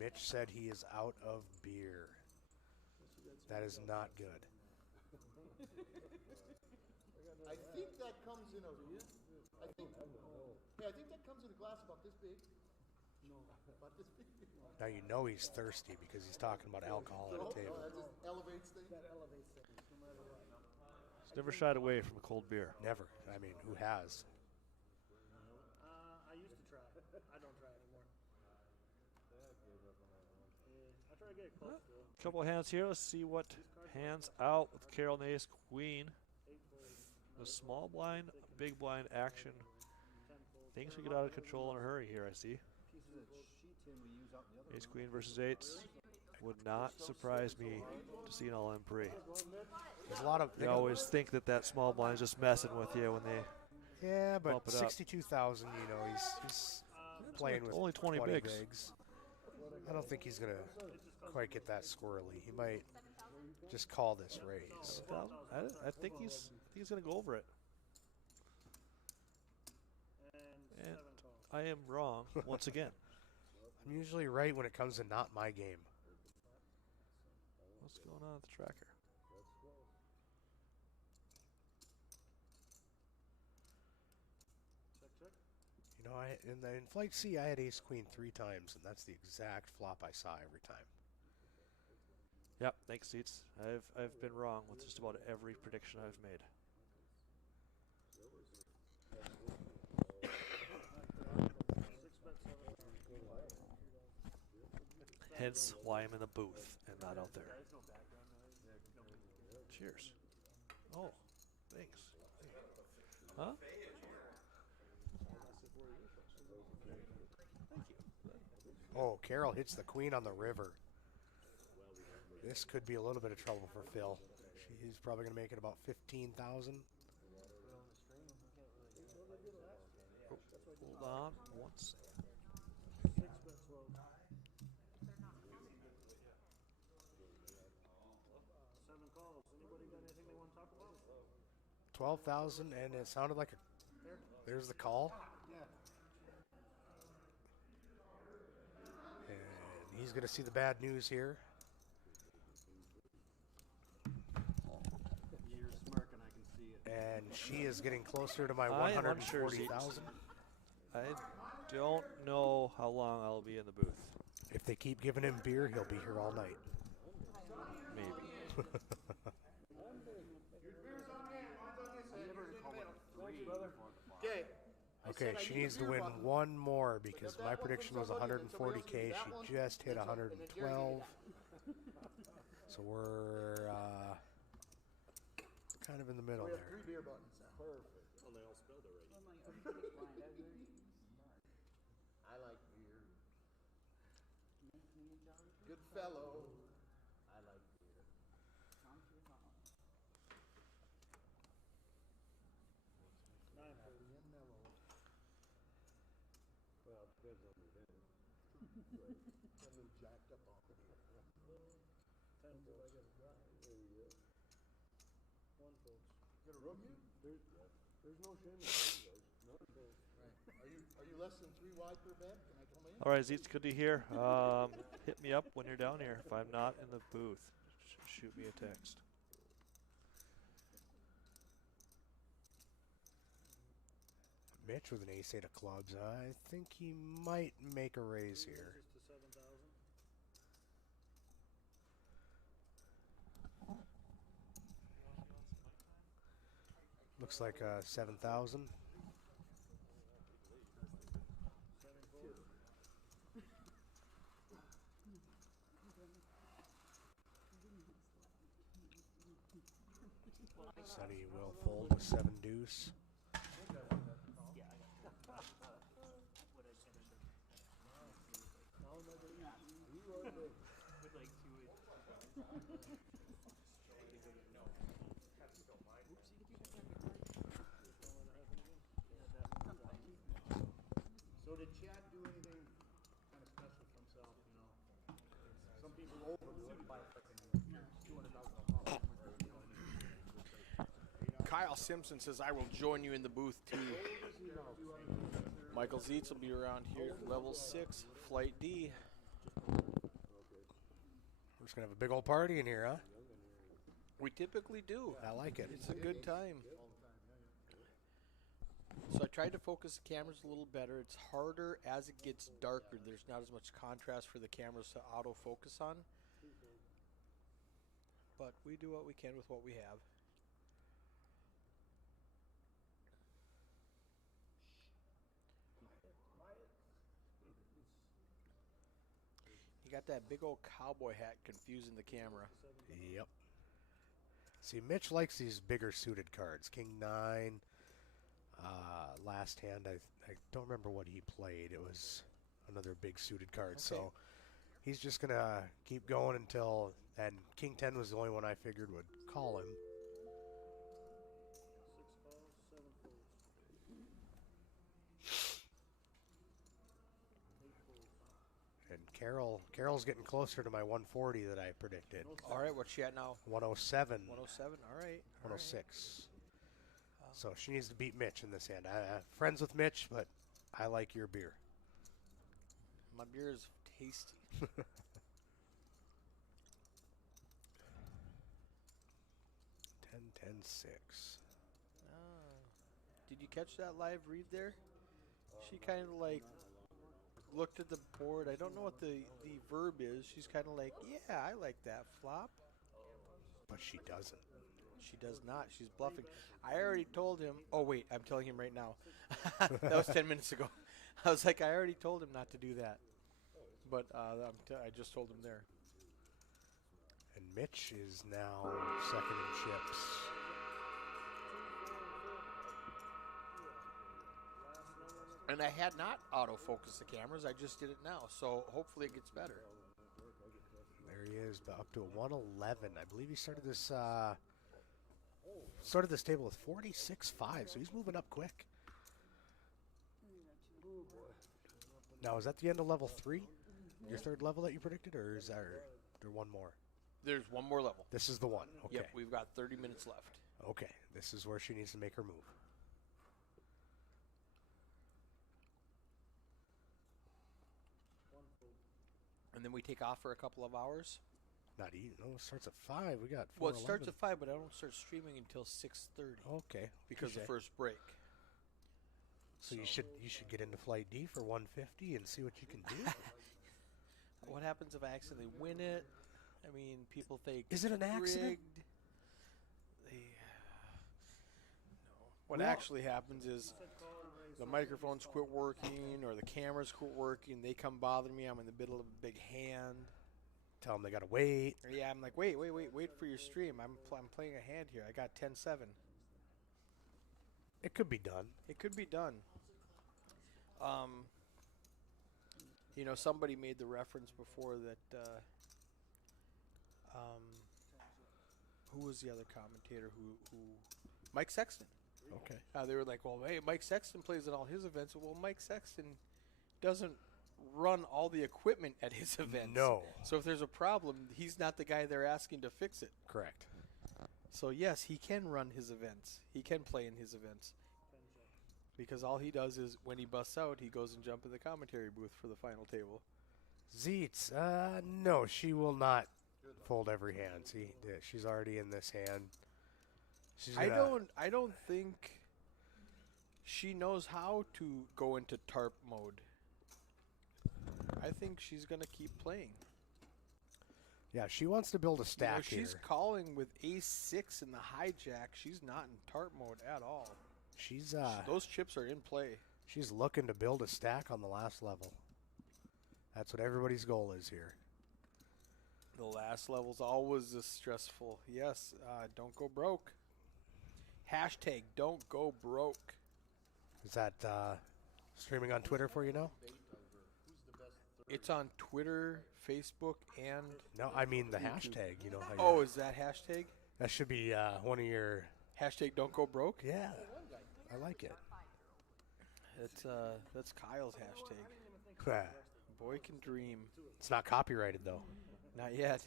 Mitch said he is out of beer. That is not good. I think that comes in a. I think that comes in a glass about this big. No. About this big. Now you know he's thirsty because he's talking about alcohol at a table. That just elevates things. He's never shied away from a cold beer. Never. I mean, who has? I used to try. I don't try anymore. I try to get it close to it. Couple of hands here. Let's see what hands out with Carol and Ace Queen. The small blind, big blind action. Things will get out of control in a hurry here, I see. Ace Queen versus 8s. Would not surprise me to see an all-in pre. There's a lot of. You always think that small blind is just messing with you when they. Yeah, bump but it up. 62,000. You know, he's playing with only 20 bigs. I don't think he's gonna quite get that squirrely. He might just call this raise. I think he's gonna go over it. And I am wrong once again. I'm usually right when it comes to not my game. What's going on with the tracker? You know, in Flight C, I had Ace Queen 3 times, and that's the exact flop I saw every time. Yep, thanks, Seats. I've been wrong with just about every prediction I've made. Hence why I'm in the booth and not out there. Cheers. Oh, thanks. Huh? Thank you. Oh, Carol hits the queen on the river. This could be a little bit of trouble for Phil. He's probably going to make it about 15,000. Oh, hold on once. 7 calls. Anybody got anything they want to talk about? 12,000, and it sounded like a. There's the call. And he's going to see the bad news here. You're smirking, I can see it. And she is getting closer to my I am unsure, 140,000. I don't know how long I'll be in the booth. If they keep giving him beer, he'll be here all night. Maybe. Okay, she needs to win one more because my prediction was 140K. She just hit 112. So we're kind of in the middle We have there. 3 beer buttons. Perfect. Oh, they all spelled already. I like beer. Good fellow. A little jacked up on it. 10 volts. I got a drive. One volts. Got a rookie? There's no shame in those guys. Right. Are you less than 3 wide per bed? Can I come in? All right, Zeets, good to hear. Hit me up when you're down here. If I'm not in the booth, shoot me a text. Mitch with an ace-8 of clubs. I think he might make a raise here. Raises to 7,000. Looks like 7,000. 7 volts. Sonny will fold with 7 deuce. So did Chad do anything kind of special for himself, you know? Some people overdo it by Kyle Simpson says, I will join you in the booth too. Michael Zeitz will be around here, level 6, flight D. We're just going to have a big old party in here, huh? We typically do. I like it. It's a good time. So I tried to focus the cameras a little better. It's harder as it gets darker. There's not as much contrast for the cameras to autofocus on. But we do what we can with what we have. You got that big old cowboy hat confusing the camera. Yep. See, Mitch likes these bigger suited cards. King 9. Last hand, I don't remember what he played. It was another big suited card. Okay. So he's just going to keep going until, and King 10 was the only one I figured would call him. 6 calls, 7 folds. 8 folds. And Carol's getting closer to my 140 that I predicted. All right, what's she at now? 107. 107, all right. 106. So she needs to beat Mitch in this hand. Friends with Mitch, but I like your beer. My beer is tasty. 10-10-6. Did you catch that live read there? She kind of like looked at the board. I don't know what the verb is. She's kind of like, yeah, I like that flop. But she doesn't. She does not. She's bluffing. I already told him. Oh, wait. I'm telling him right now. That was 10 minutes ago. I was like, I already told him not to do that. But I just told him there. And Mitch is now second in chips. And I had not autofocused the cameras. I just did it now. So hopefully it gets better. There he is, up to a 111. I believe he started this table with 46.5, so he's moving up quick. Now, is that the end of level 3? Your third level that you predicted, or is there one more? There's one more level. This is the one. Okay. Yep, we've got 30 minutes left. Okay, this is where she needs to make her move. And then we take off for a couple of hours. Not even. No, it starts at 5. We got 4:11. Well, it starts at 5, but I don't start streaming until 6:30 Okay. because the touche. first break. So you should get into Flight D for 150 and see what you can do. What happens if I accidentally win it? I mean, people think Is it an accident? rigged. No. What Well- actually happens is the microphones quit working or the cameras quit working. They come bother me. I'm in the middle of a big hand. Tell them they got to wait. Yeah, I'm like, wait for your stream. I'm playing a hand here. I got 10-7. It could be done. It could be done. Somebody made the reference before that. Who was the other commentator? Who? Mike Sexton. Okay. They were like, well, hey, Mike Sexton plays at all his events. Well, Mike Sexton doesn't run all the equipment at his events. No. So if there's a problem, he's not the guy they're asking to fix it. Correct. So yes, he can run his events. He can play in his events. Because all he does is when he busts out, he goes and jump in the commentary booth for the final table. Zeets, no, she will not fold every hand. See, yeah, she's already in this hand. She's I gonna- don't think she knows how to go into tarp mode. I think she's gonna keep playing. Yeah, she wants to build a You know, stack she's here. calling with ace-6 in the hijack. She's not in tarp mode at all. She's Those chips are in play. she's looking to build a stack on the last level. That's what everybody's goal is here. The last level's always this stressful. Yes, don't go broke. Hashtag don't go broke. Is that streaming on Twitter for you now? It's on Twitter, Facebook, and... No, I mean the YouTube. hashtag. You know how you, Oh, is that hashtag? that should be one of your. Hashtag don't go broke? Yeah, I like it. That's Kyle's hashtag. Boy can dream. It's not copyrighted though. Not yet.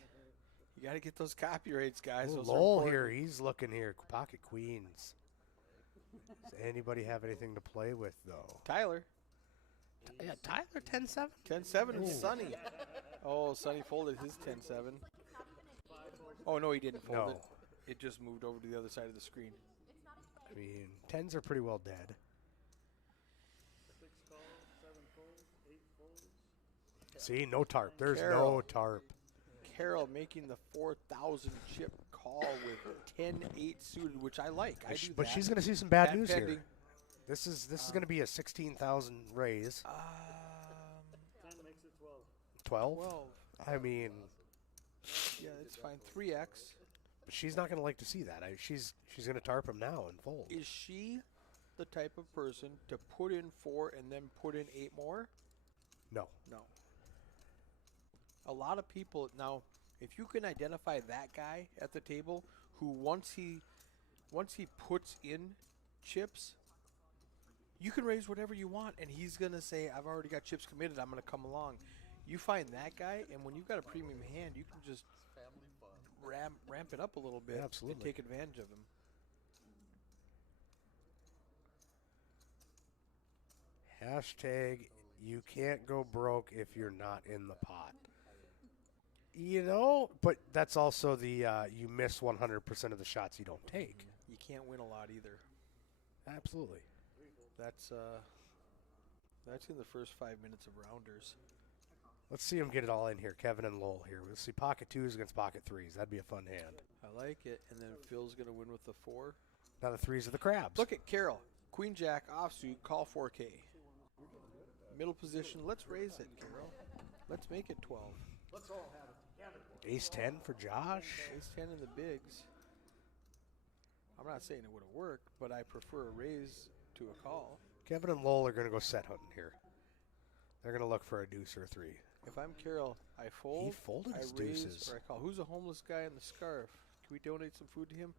You got to get those copyrights, guys. Ooh, Those are Lowell important. here, he's looking here. Pocket queens. Does anybody have anything to play with though? Tyler. Yeah, Tyler 10-7. 10-7 and Ooh. Sonny. Oh, Sonny folded his 10-7. Oh, no, he didn't fold No, it. It just moved over to the other side of the screen. I mean 10s are pretty well dead. 6 calls, 7 folds, 8 folds. See, no tarp. There's no Carol. tarp. Carol making the 4,000 chip call with 10-8 suited, which I like. I do But that. she's going to see some bad Bad news pending. here. This is going to be a 16,000 raise. 10 makes it 12. 12. 12. I mean, Yeah, it's fine. 3x. she's not going to like to see that. She's going to tarp him now and fold. Is she the type of person to put in 4 and then put in 8 more? No. No. A lot of people now, if you can identify that guy at the table who once he puts in chips, you can raise whatever you want, and he's gonna say, "I've already got chips committed. I'm gonna come along." You find that guy, and when you've got a premium hand, you can just ramp it up a little bit Yeah, absolutely. and take advantage of him. Hashtag you can't go broke if you're not in the pot. You know, but that's also the you miss 100% of the shots you don't take. You can't win a lot either. Absolutely. That's in the first 5 minutes of rounders. Let's see him get it all in here. Kevin and Lowell here. We'll see pocket 2s against pocket 3s. That'd be a fun hand. I like it. And then Phil's gonna win with the 4. Now the 3s are the crabs. Look at Carol. Queen Jack offsuit. Call 4K. Middle position. Let's raise it, Carol. Let's make it 12. Let's all have it together. Ace 10 for Josh. Ace 10 in the bigs. I'm not saying it would have worked, but I prefer a raise to a call. Kevin and Lowell are going to go set hunting here. They're going to look for a deuce or a 3. If I'm Carol, I fold. He folded I his raise deuces. or I call. Who's a homeless guy in the scarf? Can we donate some food to him?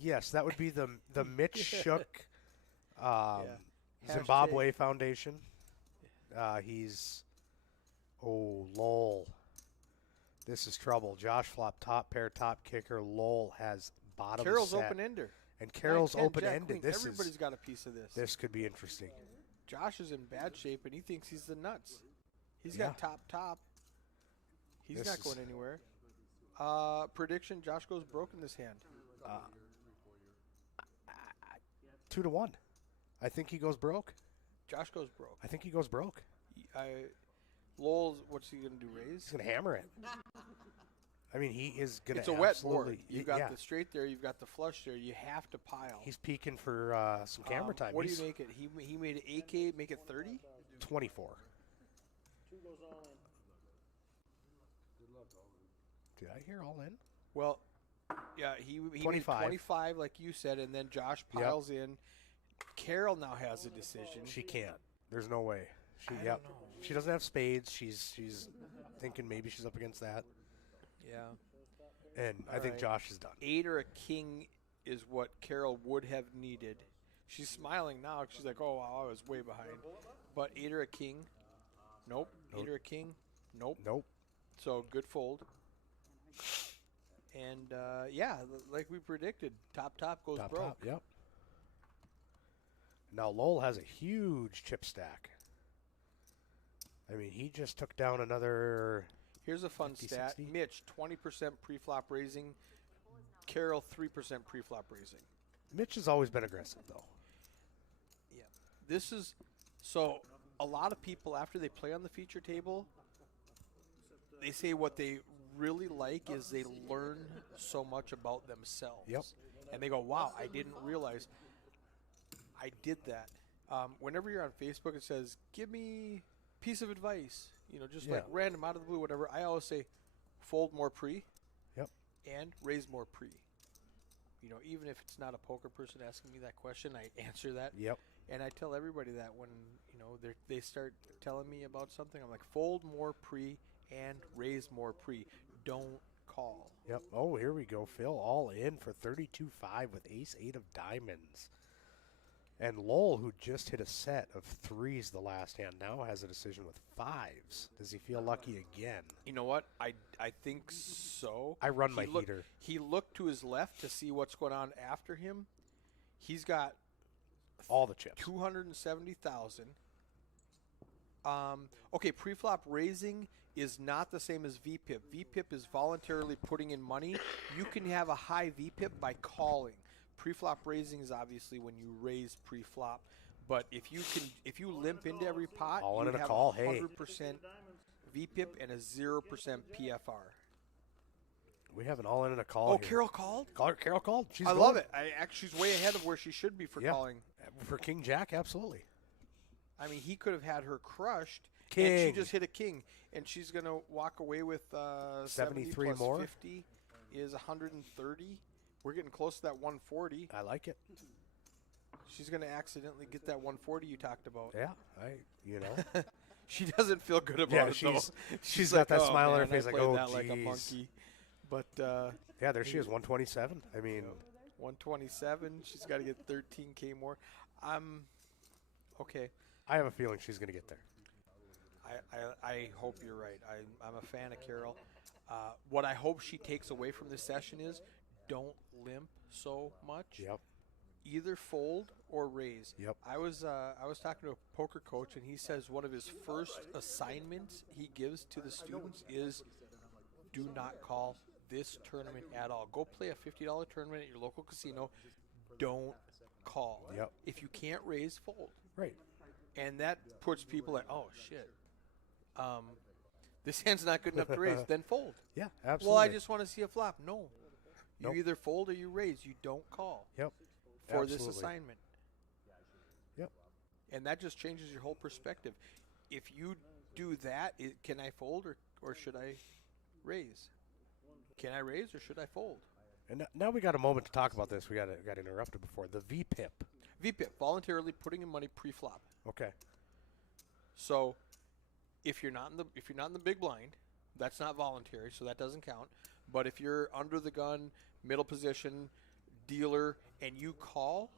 Yes, that would be the Mitch Shook Yeah. Zimbabwe Foundation. He's Lowell. This is trouble. Josh flop top pair top kicker. Lowell has bottom Carol's set. open ender. And Carol's 9, 10, open Jack, ended. Queen. This Everybody's is got a piece of this. this could be interesting. Josh is in bad shape, and he thinks he's the nuts. He's Yeah. got top. He's This not is- going anywhere. Prediction: Josh goes broke in this hand. 2-1. I think he goes broke. Josh goes broke. I think he goes broke. Lowell's, what's he gonna do? Raise? He's gonna hammer it. I mean, he is gonna. It's a wet absolutely, board. You got yeah. the straight there. You've got the flush there. You have to pile. He's peeking for some camera time. What do He's you make it? He made it AK. Make it 30. 24. 2 goes all in. Did I hear all in? Well, yeah, he made 25. 25, like you said, and then Josh Yep. piles in. Carol now has a decision. She can't. There's no way. She I yep. don't know. She doesn't have spades. She's thinking maybe she's up against that. Yeah. And I think Alright. Josh is done. 8 or a king is what Carol would have needed. She's smiling now. She's like, oh, wow, I was way behind. But 8 or a king. Nope. Nope. 8 or a king. Nope. Nope. So good fold. And yeah, like we predicted, top goes Top, broke. top. Yep. Now Lowell has a huge chip stack. I mean, he just took down another. Here's a fun 50, stat. 60? Mitch, 20% pre-flop raising. Carol, 3% pre-flop raising. Mitch has always been aggressive, though. Yeah. This is so a lot of people after they play on the feature table, they say what they really like is they learn so much about themselves. Yep. And they go, wow, I didn't realize I did that. Whenever you're on Facebook, it says, give me piece of advice. You know, just like Yeah. random out of the blue, whatever. I always say, fold more pre. Yep. And raise more pre. You know, even if it's not a poker person asking me that question, I answer that. Yep. And I tell everybody that when, you know, they start telling me about something, I'm like, fold more pre and raise more pre. Don't call. Yep. Oh, here we go. Phil all in for 32-5 with ace-8 of diamonds. And Lowell, who just hit a set of threes the last hand, now has a decision with fives. Does he feel lucky again? You know what? I think so. I run my He looked- heater. He looked to his left to see what's going on after him. He's got All the chips. 270,000. Okay, pre-flop raising is not the same as VPIP. VPIP is voluntarily putting in money. You can have a high VPIP by calling. Pre-flop raising is obviously when you raise pre-flop. But if you limp into every pot, All in you and a have call, hey. 100% VPIP and a 0% PFR. We have an all in and a call. Oh, here. Carol called? Carol called. She's I going. love it. She's way ahead of where she should be for Yeah. calling. For King Jack, absolutely. I mean, he could have had her crushed, and King. she just hit a king, and she's going to walk away with 73 70 plus more? 50 is 130. We're getting close to that 140. I like it. She's going to accidentally get that 140 you talked about. Yeah, you know. She doesn't feel good about Yeah, it, she's- though. she's got that "Oh, smile on her man, I face like, played "Oh, that like a geez." monkey." But Yeah, there she is, 127. I mean, 127, she's got to get 13K more. Okay. I have a feeling she's going to get there. I hope you're right. I'm a fan of Carol. What I hope she takes away from this session is don't limp so much. Yep. Either fold or raise. Yep. I was talking to a poker coach, and he says one of his first assignments he gives to the students is do not call this tournament at all. Go play a $50 tournament at your local casino. Don't call. Yep. If you can't raise, fold. Right. And that puts people like, oh, shit. This hand's not good enough to raise. Then fold. Yeah, absolutely. Well, I just want to see a flop. No. You Nope. either fold or you raise. You don't call Yep. for Absolutely. this assignment. Yep. And that just changes your whole perspective. If you do that, can I fold or should I raise? Can I raise or should I fold? And now we got a moment to talk about this. We got interrupted before. The VPIP. VPIP, voluntarily putting in money pre-flop. Okay. So if you're not in the big blind, that's not voluntary, so that doesn't count. But if you're under the gun, middle position, dealer, and you call,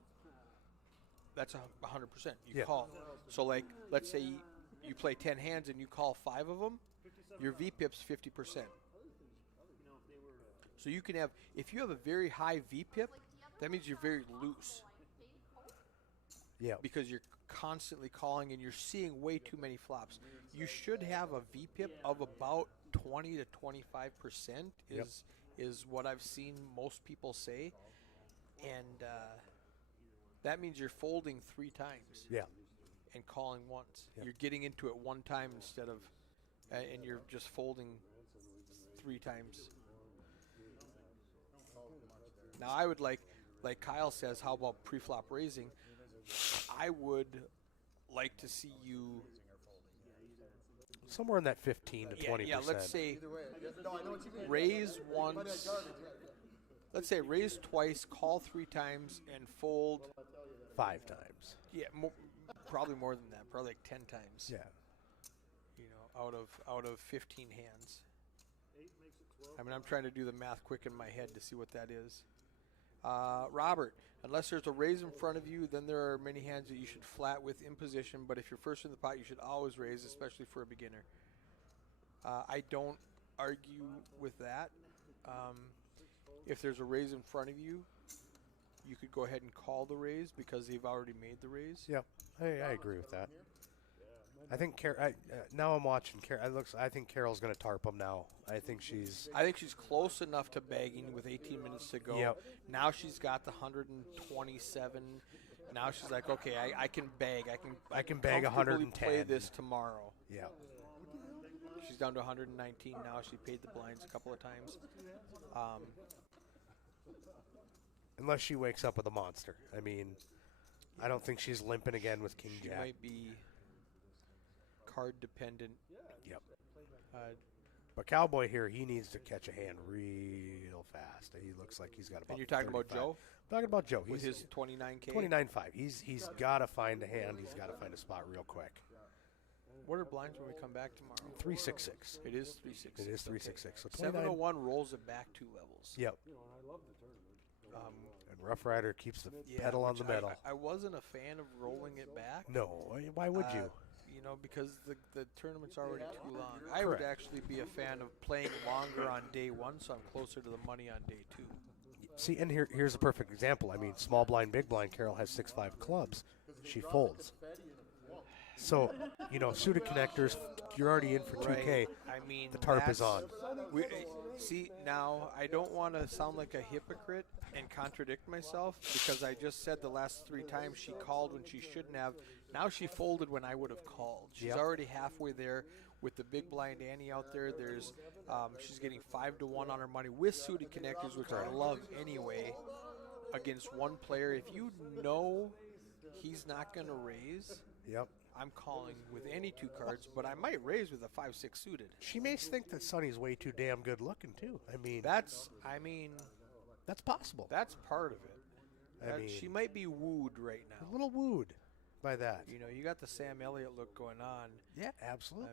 that's 100%. You Yeah. call. So like, let's say you play 10 hands and you call 5 of them, your VPIP's 50%. So you can have, if you have a very high VPIP, that means you're very loose Yeah. because you're constantly calling and you're seeing way too many flops. You should have a VPIP of about 20 to 25% Yep. is what I've seen most people say. And that means you're folding 3 times Yeah. and calling once. Yep. You're getting into it 1 time instead of, and you're just folding 3 times. Now I would like Kyle says, how about pre-flop raising? I would like to see you. Somewhere in that 15 to 20%. Yeah, let's say Either way, no, I know what you mean. raise once. Let's say raise twice, call 3 times, and fold. 5 times. Yeah, probably more than that. Probably like 10 times. Yeah. You know, out of 15 hands. I mean, I'm trying to do the math quick in my head to see what that is. Robert, unless there's a raise in front of you, then there are many hands that you should flat with in position. But if you're first in the pot, you should always raise, especially for a beginner. I don't argue with that. If there's a raise in front of you, you could go ahead and call the raise because they've already made the raise. Yep, I agree with that. I think now I'm watching I think Carol's going to tarp him now. I think she's close enough to bagging with 18 minutes to go. Yep. Now she's got the 127. Now she's like, okay, I can bag. I can bag comfortably 110. Play this tomorrow. Yeah. She's down to 119 now. She paid the blinds a couple of times. Unless she wakes up with a monster. I mean, I don't think she's limping again with King She Jack. might be card dependent. Yep. But Cowboy here, he needs to catch a hand real fast. He looks like he's got about. And you're talking 35. about Joe? I'm talking about Joe. With He's his 29K? 29.5. He's got to find a hand. He's got to find a spot real quick. What are blinds when we come back tomorrow? 366. It is 366. It is 366. So 701 rolls it back 2 levels. Yep. And Roughrider keeps the pedal on the metal. I wasn't a fan of rolling it back. No, why would you? You know, because the tournament's already too long. I would actually be a fan of playing longer on day 1, so I'm closer to the money on day 2. See, and here's a perfect example. I mean, small blind, big blind. Carol has 6-5 clubs. She folds. So, suited connectors, you're already in for 2K. Right. I mean, the tarp is on. See, now, I don't want to sound like a hypocrite and contradict myself because I just said the last 3 times she called when she shouldn't have. Now she folded when I would have called. She's already halfway there with the big blind Annie out there. There's she's getting 5-1 on her money with suited connectors, which I love anyway, against one player. If you know he's not going to raise, I'm calling with any 2 cards, but I might raise with a 5-6 suited. She may think that Sonny's way too damn good looking too. That's possible. That's part of it. She might be wooed right now. A little wooed by that. You got the Sam Elliott look going on. Yeah, absolutely.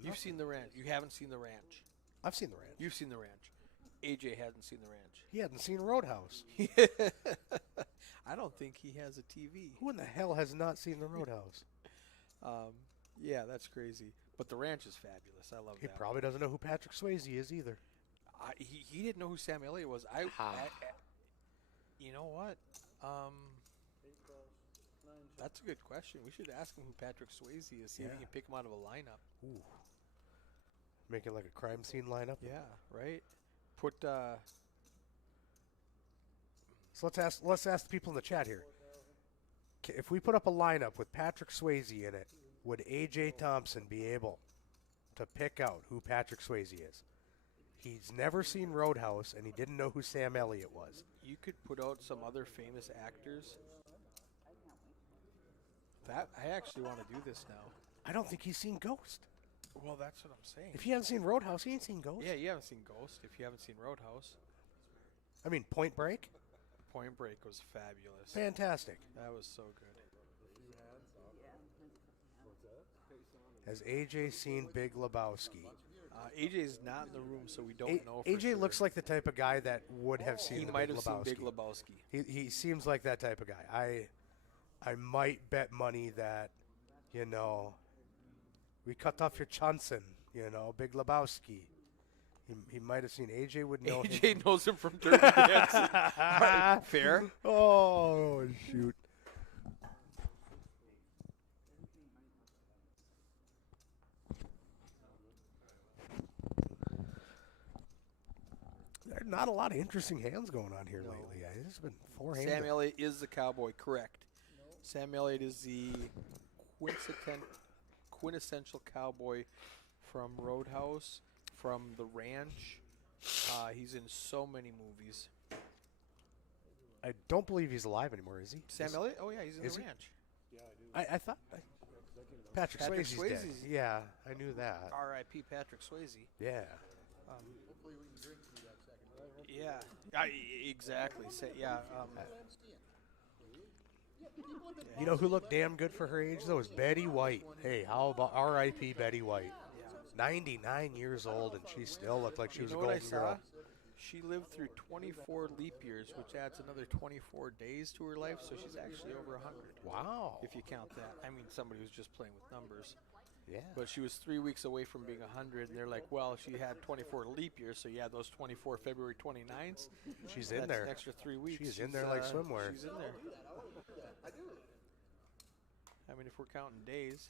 You've seen the ranch. You haven't seen the ranch. I've seen the ranch. You've seen the ranch. AJ hasn't seen the ranch. He hadn't seen Roadhouse. I don't think he has a TV. Who in the hell has not seen the Roadhouse? Yeah, that's crazy. But the ranch is fabulous. I love that. He probably doesn't know who Patrick Swayze is either. He didn't know who Sam Elliott was. You know what? That's a good question. We should ask him who Patrick Swayze is. See if we can pick him out of a lineup. Ooh. Make it like a crime scene lineup? Yeah, right? Put So let's ask the people in the chat here. If we put up a lineup with Patrick Swayze in it, would AJ Thompson be able to pick out who Patrick Swayze is? He's never seen Roadhouse, and he didn't know who Sam Elliott was. You could put out some other famous actors. I actually want to do this now. I don't think he's seen Ghost. Well, that's what I'm saying. If he hasn't seen Roadhouse, he ain't seen Ghost. Yeah, you haven't seen Ghost if you haven't seen Roadhouse. I mean, Point Break? Point Break was fabulous. Fantastic. That was so good. Has AJ seen Big Lebowski? AJ's not in the room, so we don't know for AJ sure. looks like the type of guy that would have seen He the might Big have Lebowski. seen Big Lebowski. He seems like that type of guy. I might bet money that, we cut off your Johnson, Big Lebowski. He might have seen AJ would know him. AJ knows him from Dirty Dancing. Right, fair. Oh, shoot. There's not a lot of interesting hands going on here lately. It's been 4 hands. Sam Elliott is the cowboy, correct. Sam Elliott is the quintessential cowboy from Roadhouse, from The Ranch. He's in so many movies. I don't believe he's alive anymore, is he? Sam Elliott? Oh, yeah, he's in Is The he? Ranch. I thought Patrick Swayze's dead. Yeah, I knew that. R.I.P. Patrick Swayze. Yeah. Hopefully we can drink through that second round. Yeah, exactly. You know who looked damn good for her age, though, is Betty White. Hey, how about R.I.P. Betty White? 99 years old, and she still looked like she was a You know what I golden saw? girl. She lived through 24 leap years, which adds another 24 days to her life, so she's actually over 100. Wow. If you count that. I mean, somebody who's just playing with numbers. Yeah. But she was 3 weeks away from being 100, and they're like, well, she had 24 leap years, so yeah, those 24 February 29th. She's in that's there. an extra 3 weeks. She's in there like swimwear. She's in there. I mean, if we're counting days,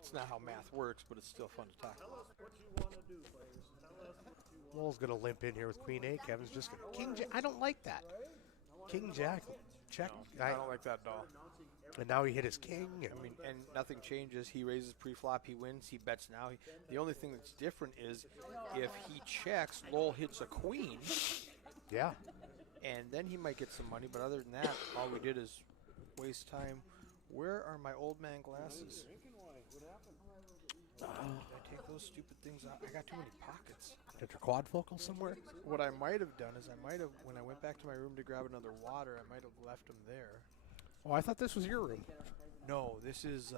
it's not how math works, but it's still fun to talk Tell about. us what you want to do, players. Tell us what you want. Lowell's going to limp in here with Queen 8. Kevin's just going to... King Jack. I don't like that. King Jack. Check. I don't like that doll. And now he hit his king. I mean, and nothing changes. He raises pre-flop, he wins, he bets now. The only thing that's different is if he checks, Lowell hits a queen, Yeah. and then he might get some money. But other than that, all we did is waste time. Where are my old man glasses? Did I take those stupid things out? I got too many pockets. Got your quadfocal somewhere? What I might have done is when I went back to my room to grab another water, I might have left them there. Oh, I thought this was your room. No, this is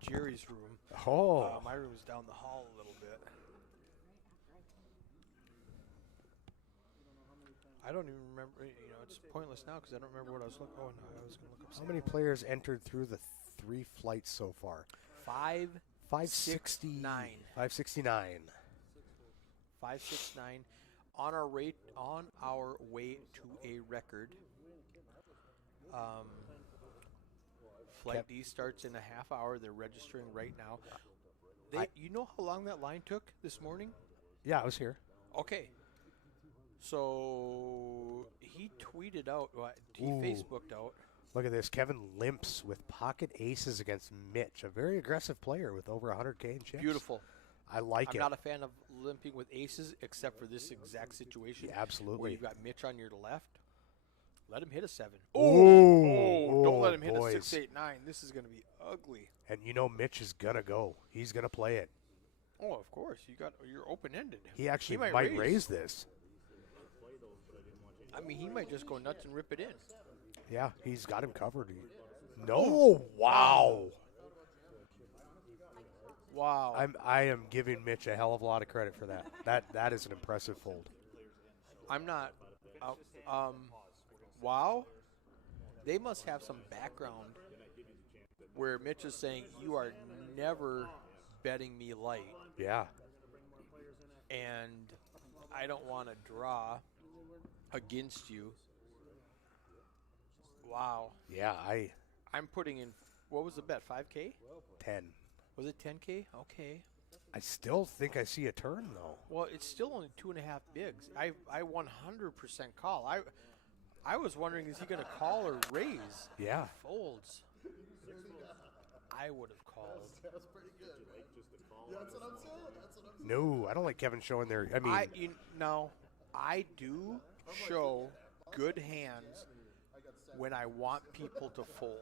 Jerry's room. Oh. My room is down the hall a little bit. I don't even remember. You know, it's pointless now because I don't remember what I was looking. Oh no, I was going to look up. How many players entered through the 3 flights so far? 569. 569. 569 on our way to a record. Flight D starts in a half hour. They're registering right now. You know how long that line took this morning? Yeah, I was here. Okay. So he tweeted out, he Ooh. Facebooked out. Look at this. Kevin limps with pocket aces against Mitch, a very aggressive player with over 100K in chips. Beautiful. I like I'm it. not a fan of limping with aces except for this exact situation. Yeah, absolutely. Where you've got Mitch on your left. Let him hit a 7. Oh, don't let him hit boys. a 6, 8, 9. This is going to be ugly. And you know Mitch is going to go. He's going to play it. Oh, of course. You're open-ended. He actually might might raise this. I mean, he might just go nuts and rip it in. Yeah, he's got him covered. No, wow. Wow. I am giving Mitch a hell of a lot of credit for that. That is an impressive fold. I'm not. Wow. They must have some background where Mitch is saying, you are never betting me light, Yeah. and I don't want to draw against you. Wow. Yeah, I'm putting in, what was the bet, 5K? 10. Was it 10K? Okay. I still think I see a turn, though. Well, it's still only 2.5 bigs. I 100% call. I was wondering, is he going to call or raise? Yeah. He folds. I would have called. That was pretty good. That's what I'm saying. That's what I'm saying. No, I don't like Kevin showing their. I mean, I do show good hands when I want people to fold.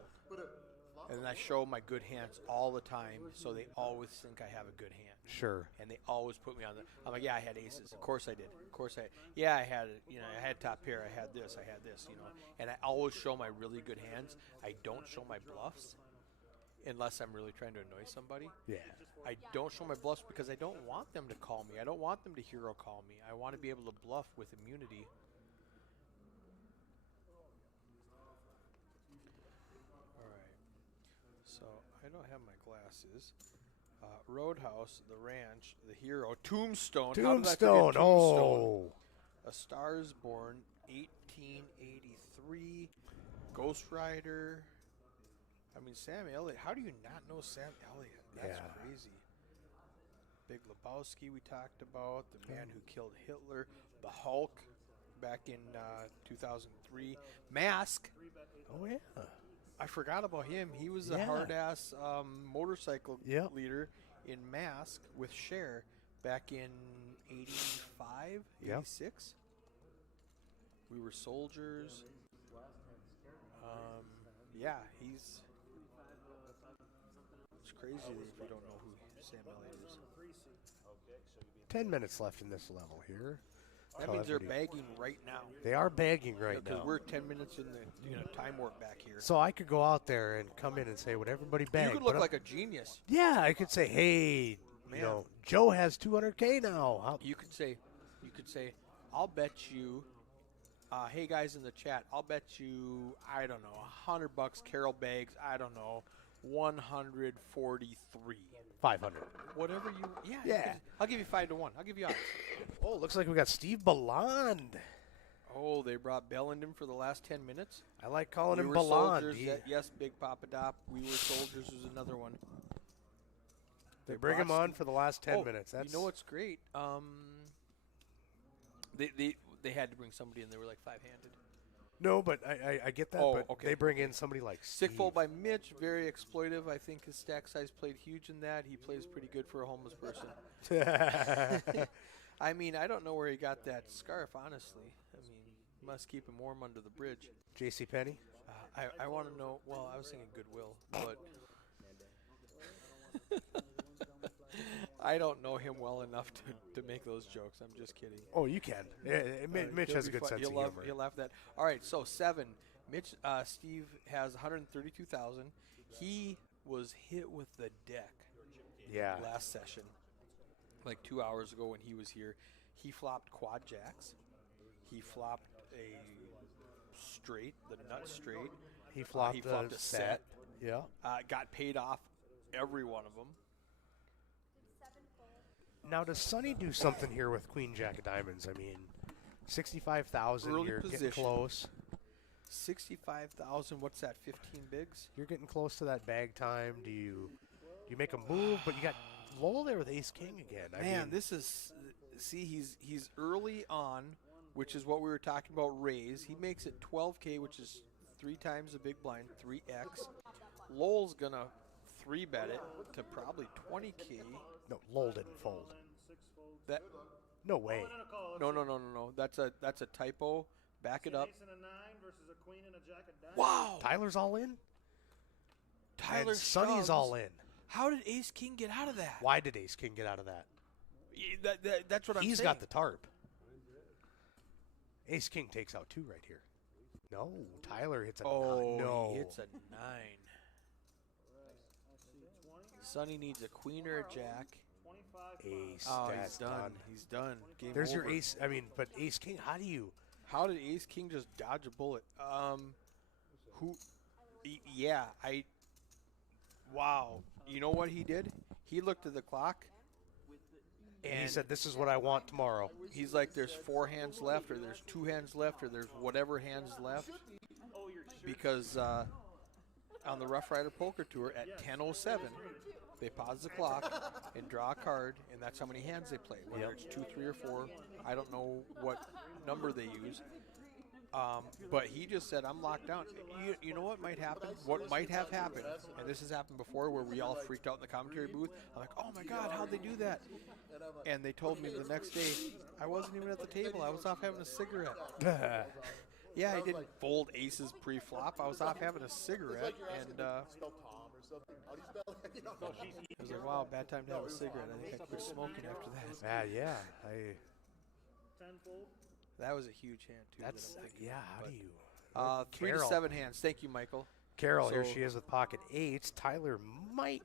And I show my good hands all the time, so they always think I have a good hand. sure. And they always put me on the. I'm like, yeah, I had aces. Of course I did. Of course Yeah, I had it. You know, I had top pair. I had this. I had this. You know, and I always show my really good hands. I don't show my bluffs, unless I'm really trying to annoy somebody. Yeah. I don't show my bluffs because I don't want them to call me. I don't want them to hero call me. I want to be able to bluff with immunity. All right. So I don't have my glasses. Roadhouse, the ranch, the hero, Tombstone. How did I forget Tombstone. Tombstone? Oh. A Star is Born, 1883. Ghost Rider. I mean, Sam Elliott. How do you not know Sam Elliott? That's Yeah. crazy. Big Lebowski we talked about. The Man Who Killed Hitler. The Hulk back in 2003. Mask. Oh, yeah. I forgot about him. He was a Yeah. hard-ass motorcycle Yep. leader in Mask with Cher back in 85, Yep. 86. We were soldiers. Yeah, it's crazy if you don't know who Sam Elliott is. 10 minutes left in this level here. That means they're everybody- bagging right now. They are bagging right Because now. we're 10 minutes in the time warp back here. So I could go out there and come in and say, would everybody bag? You could look But like a genius. yeah, I could say, hey, You know, Joe has 200K now. You could say, I'll bet you, hey guys in the chat, I'll bet you, I don't know, $100 Carol bags, I don't know, 143. 500. Whatever you, yeah. Yeah. I'll give you 5 to 1. I'll give you odds. Oh, looks like we got Steve Belland. Oh, they brought Belland in for the last 10 minutes. I like calling We him were Belland. soldiers. Yes, Big Papa Dop. We were soldiers was another one. They bring him brought on for the last 10 minutes. You know what's great? They had to bring somebody in. They were like 5-handed. No, but I get that. Oh, but okay. they bring in somebody like Stick Steve. fold by Mitch, very exploitive. I think his stack size played huge in that. He plays pretty good for a homeless person. I mean, I don't know where he got that scarf, honestly. I mean, must keep him warm under the bridge. J.C. Penney. I want to know. Well, I was thinking Goodwill, but I don't know him well enough to make those jokes. I'm just kidding. Oh, you can. Mitch has a good sense of humor. He'll laugh at that. All right, so 7. Steve has 132,000. He was hit with the deck. Yeah. Last session, like 2 hours ago when he was here, he flopped quad jacks. He flopped a straight, the nut straight. He flopped, he flopped a set. Yeah. Got paid off every one of them. Now, does Sonny do something here with Queen Jack of Diamonds? I mean, 65,000. Early You're position. getting close. 65,000. What's that? 15 bigs. You're getting close to that bag time. Do you make a move? But you got Lowell there with Ace King again. I mean, this is. See, he's early on, which is what we were talking about. Raise. He makes it 12K, which is 3 times the big blind, 3x. Lowell's gonna 3-bet it to probably 20K. no, Lowell didn't fold. That No way. no. That's a typo. Back it up. Ace and a 9 versus a queen and a jack of diamonds. Wow. Tyler's all in? Tyler And Sonny's shoves. all in. How did Ace King get out of that? Why did Ace King get out of that? That's what I'm saying. He's got the tarp. Ace King takes out 2 right here. No, Tyler hits a 9. No. He hits a 9. Sonny needs a queen or a jack. Ace, Oh, that's he's done. He's done. Game There's over. your ace. I mean, but Ace King, how do you? How did Ace King just dodge a bullet? Wow. You know what he did? He looked at the clock, And he said, "This is what I want tomorrow." he's like, "There's 4 hands left, or there's 2 hands left, or there's whatever hands left." Because on the Roughrider Poker Tour at 10:07, they pause the clock and draw a card, and that's how many hands they play. Whether it's 2, 3, or 4, I don't know what number they use. But he just said, "I'm locked down." You know what might happen? What might have happened, and this has happened before, where we all freaked out in the commentary booth. I'm like, "Oh my God, how'd they do that?" And they told me the next day, I wasn't even at the table. I was off having a cigarette. Yeah, I didn't fold aces pre-flop. I was off having a cigarette, and I was like, "Wow, bad time to have a cigarette." I think I quit smoking after that. Yeah. That was a huge hand too. That's that I'm thinking yeah. of, How but, do you? 3 to Carol. 7 hands. Thank you, Michael. Carol, here So- she is with pocket 8s. Tyler might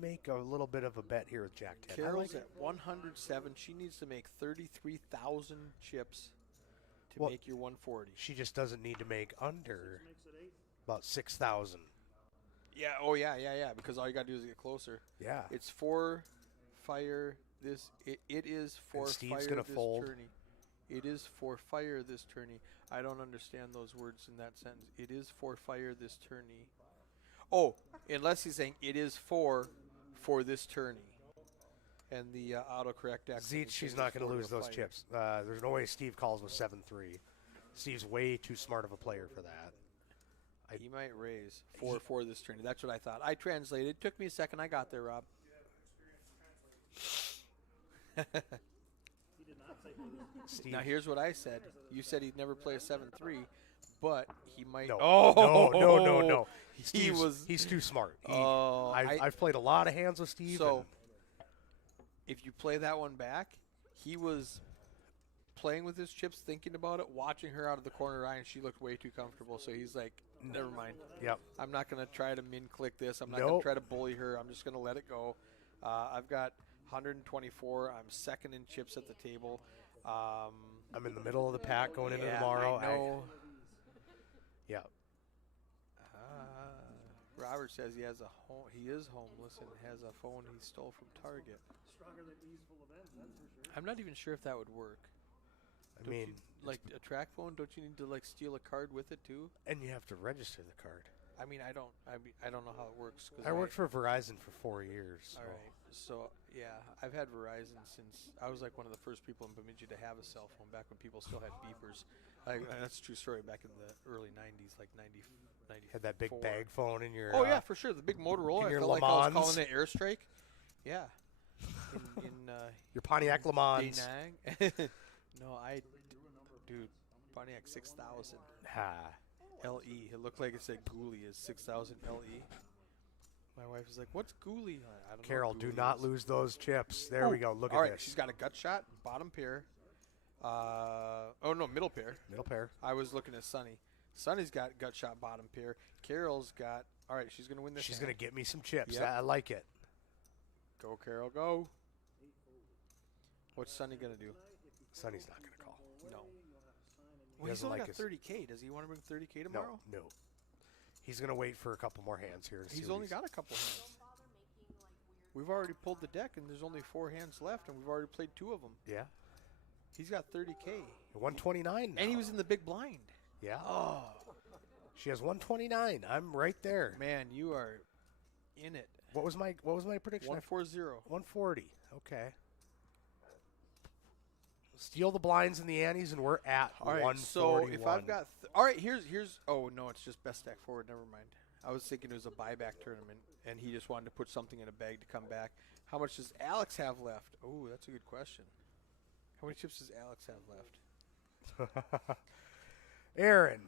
make a little bit of a bet here with Jack 10. I Carol's like it. at 107. She needs to make 33,000 chips to Well, make your 140. She just doesn't need to make under about 6,000. Yeah. Oh yeah. Because all you gotta do is get closer. Yeah. It's 4 fire this. It is 4 Steve's fire gonna this fold. tourney. It is for fire this tourney. I don't understand those words in that sentence. It is for fire this tourney. Oh, unless he's saying it is for this tourney. And the autocorrect Zeech, she's not going to lose those chips. There's no way Steve calls with 7-3. Steve's way too smart of a player for that. He might raise for this tourney. That's what I thought. I translated. It took me a second. I got there, Rob. Steve, Now here's what I said. You said he'd never play a 7-3, but he might. no, Oh no. He's too smart. Oh, I've played a lot of hands with Steve. So, and if you play that one back, he was playing with his chips, thinking about it, watching her out of the corner of her eye, and she looked way too comfortable. So he's like, "Never mind. yep. I'm not going to try to min-click this. I'm not going Nope. to try to bully her. I'm just going to let it go." I've got 124. I'm second in chips at the table. I'm in the middle of the pack going into Yeah, tomorrow. I know. Yeah. Robert says he has a home. He is homeless and has a phone he stole from Target. Stronger than easeful events, that's for sure. I'm not even sure if that would work. I mean, Like a track phone, don't you need to like steal a card with it too? and you have to register the card. I mean, I don't know how it works. 'Cause I worked for Verizon for 4 years. So. All right. So yeah, I've had Verizon since I was like one of the first people in Bemidji to have a cell phone back when people still had beepers. Like that's a true story. Back in the early '90s, like 90. Had that big bag phone in your. Oh yeah, for sure. The big Motorola. in I your felt Le like I was Mans. calling it Airstrike. Yeah. In Your Pontiac Le Mans. Da Nang. No, dude, Pontiac 6000 Ha. LE. It looked like it said Ghoulie is 6000 LE. My wife is like, "What's Ghoulie?" I don't Carol, know do what Ghoulie not is. lose those chips. There we go. Look All at right, this. she's got a gut shot, bottom pair. Oh no, middle pair. Middle pair. I was looking at Sunny. Sunny's got gut shot, bottom pair. Carol's got. All right, she's gonna win this. She's hand. going to get me some chips. Yep. I like it. Go, Carol, go. What's Sunny gonna do? Sonny's not going to call. No. Well, he's doesn't only like got his- 30K. Does he want to bring 30K tomorrow? No. He's going to wait for a couple more hands here. And see He's what only got a couple hands. We've already pulled the deck, and there's only 4 hands left, and we've already played 2 of them. Yeah. He's got 30K. 129 now. And he was in the big blind. Yeah. Oh, She has 129. I'm right there. man, you are in it. What was my prediction? 140. 140. Okay. Steal the blinds and the antes, and we're at All right, 141. so if I've got... all right, here's... Oh, no, it's just best stack forward. Never mind. I was thinking it was a buyback tournament, and he just wanted to put something in a bag to come back. How much does Alex have left? Oh, that's a good question. How many chips does Alex have left? Aaron,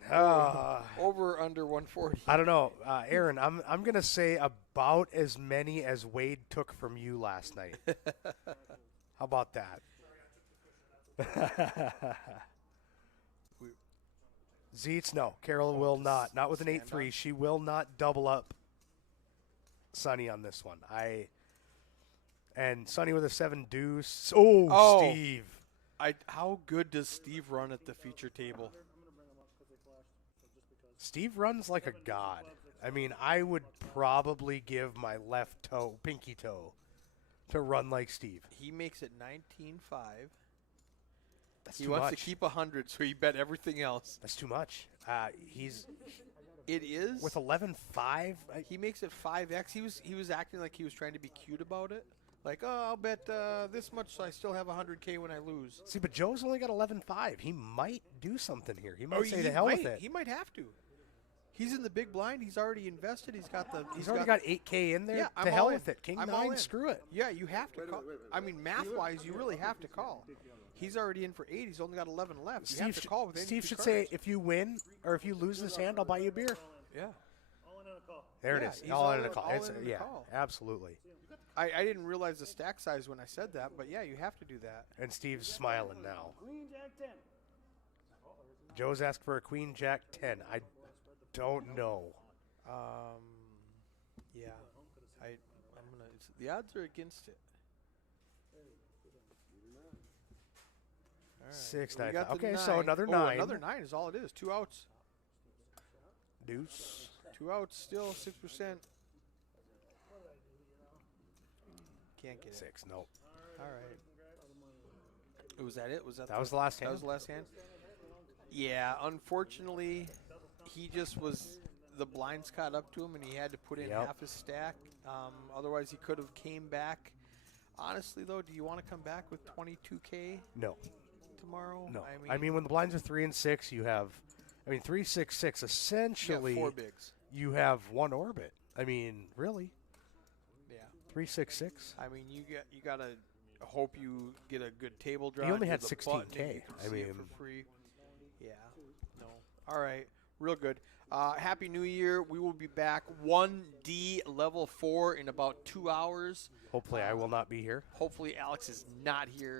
Over or under 140? I don't know. Aaron, I'm gonna say about as many as Wade took from you last night. How about that? Zeets, no. Carol will not. Not with an stand 8-3. on. She will not double up Sonny on this one. And Sonny with a 7 deuce. Oh, Steve. How good does Steve run at the feature table? Steve runs like a god. I mean, I would probably give my left toe, pinky toe, to run like Steve. He makes it 19.5. That's He too wants much. to keep 100, so he bet everything else. That's too much. He's It is. with 11.5. He makes it 5x. He was acting like he was trying to be cute about it. Like, oh, I'll bet this much, so I still have 100K when I lose. See, but Joe's only got 11.5. He might do something here. He might say to hell with it. He might have to. He's in the big blind. He's already invested. He's already got 8K in there. Yeah, to I'm hell all with in. it. King I'm all 9, in. screw it. Yeah, you have to call. I mean, math-wise, you really have to call. He's already in for 8. He's only got 11 left. You have to call with any Steve two should cards. say, if you win or if you lose this hand, I'll buy you a beer. Yeah. All in on a call. There Yeah, it is. he's All all in a in- call. all It's, in the yeah, call. absolutely. I didn't realize the stack size when I said that, but yeah, you have to do that. And Steve's smiling now. Queen, Jack 10. Joe's asked for a Queen Jack 10. I don't know. Yeah. I'm gonna. The odds are against it. All right. 6, We 9, got 5. the Okay, so 9. another Oh, 9. Another 9 is all it is. 2 outs. Deuce. 2 outs, still 6%. Can't get it. 6, no. All right. Was that it? Was that? That was the last That hand? was the last hand. Yeah. Unfortunately, he just was. The blinds caught up to him, and he had to put in Yep. half his stack. Otherwise, he could have came back. Honestly, though, do you want to come back with 22K No. tomorrow? No. I mean, when the blinds are 3 and 6, you have, 3, 6, 6. Essentially, you got 4 bigs. you have one orbit. I mean, really? Yeah. 3, 6, 6. I mean, you gotta hope you get a good table draw. He only and had with a 16K. button and you can I see it mean- for free. Yeah. No. All right. Real good. Happy New Year. We will be back 1D level 4 in about 2 hours. Hopefully, I will not be here. Hopefully, Alex is not here.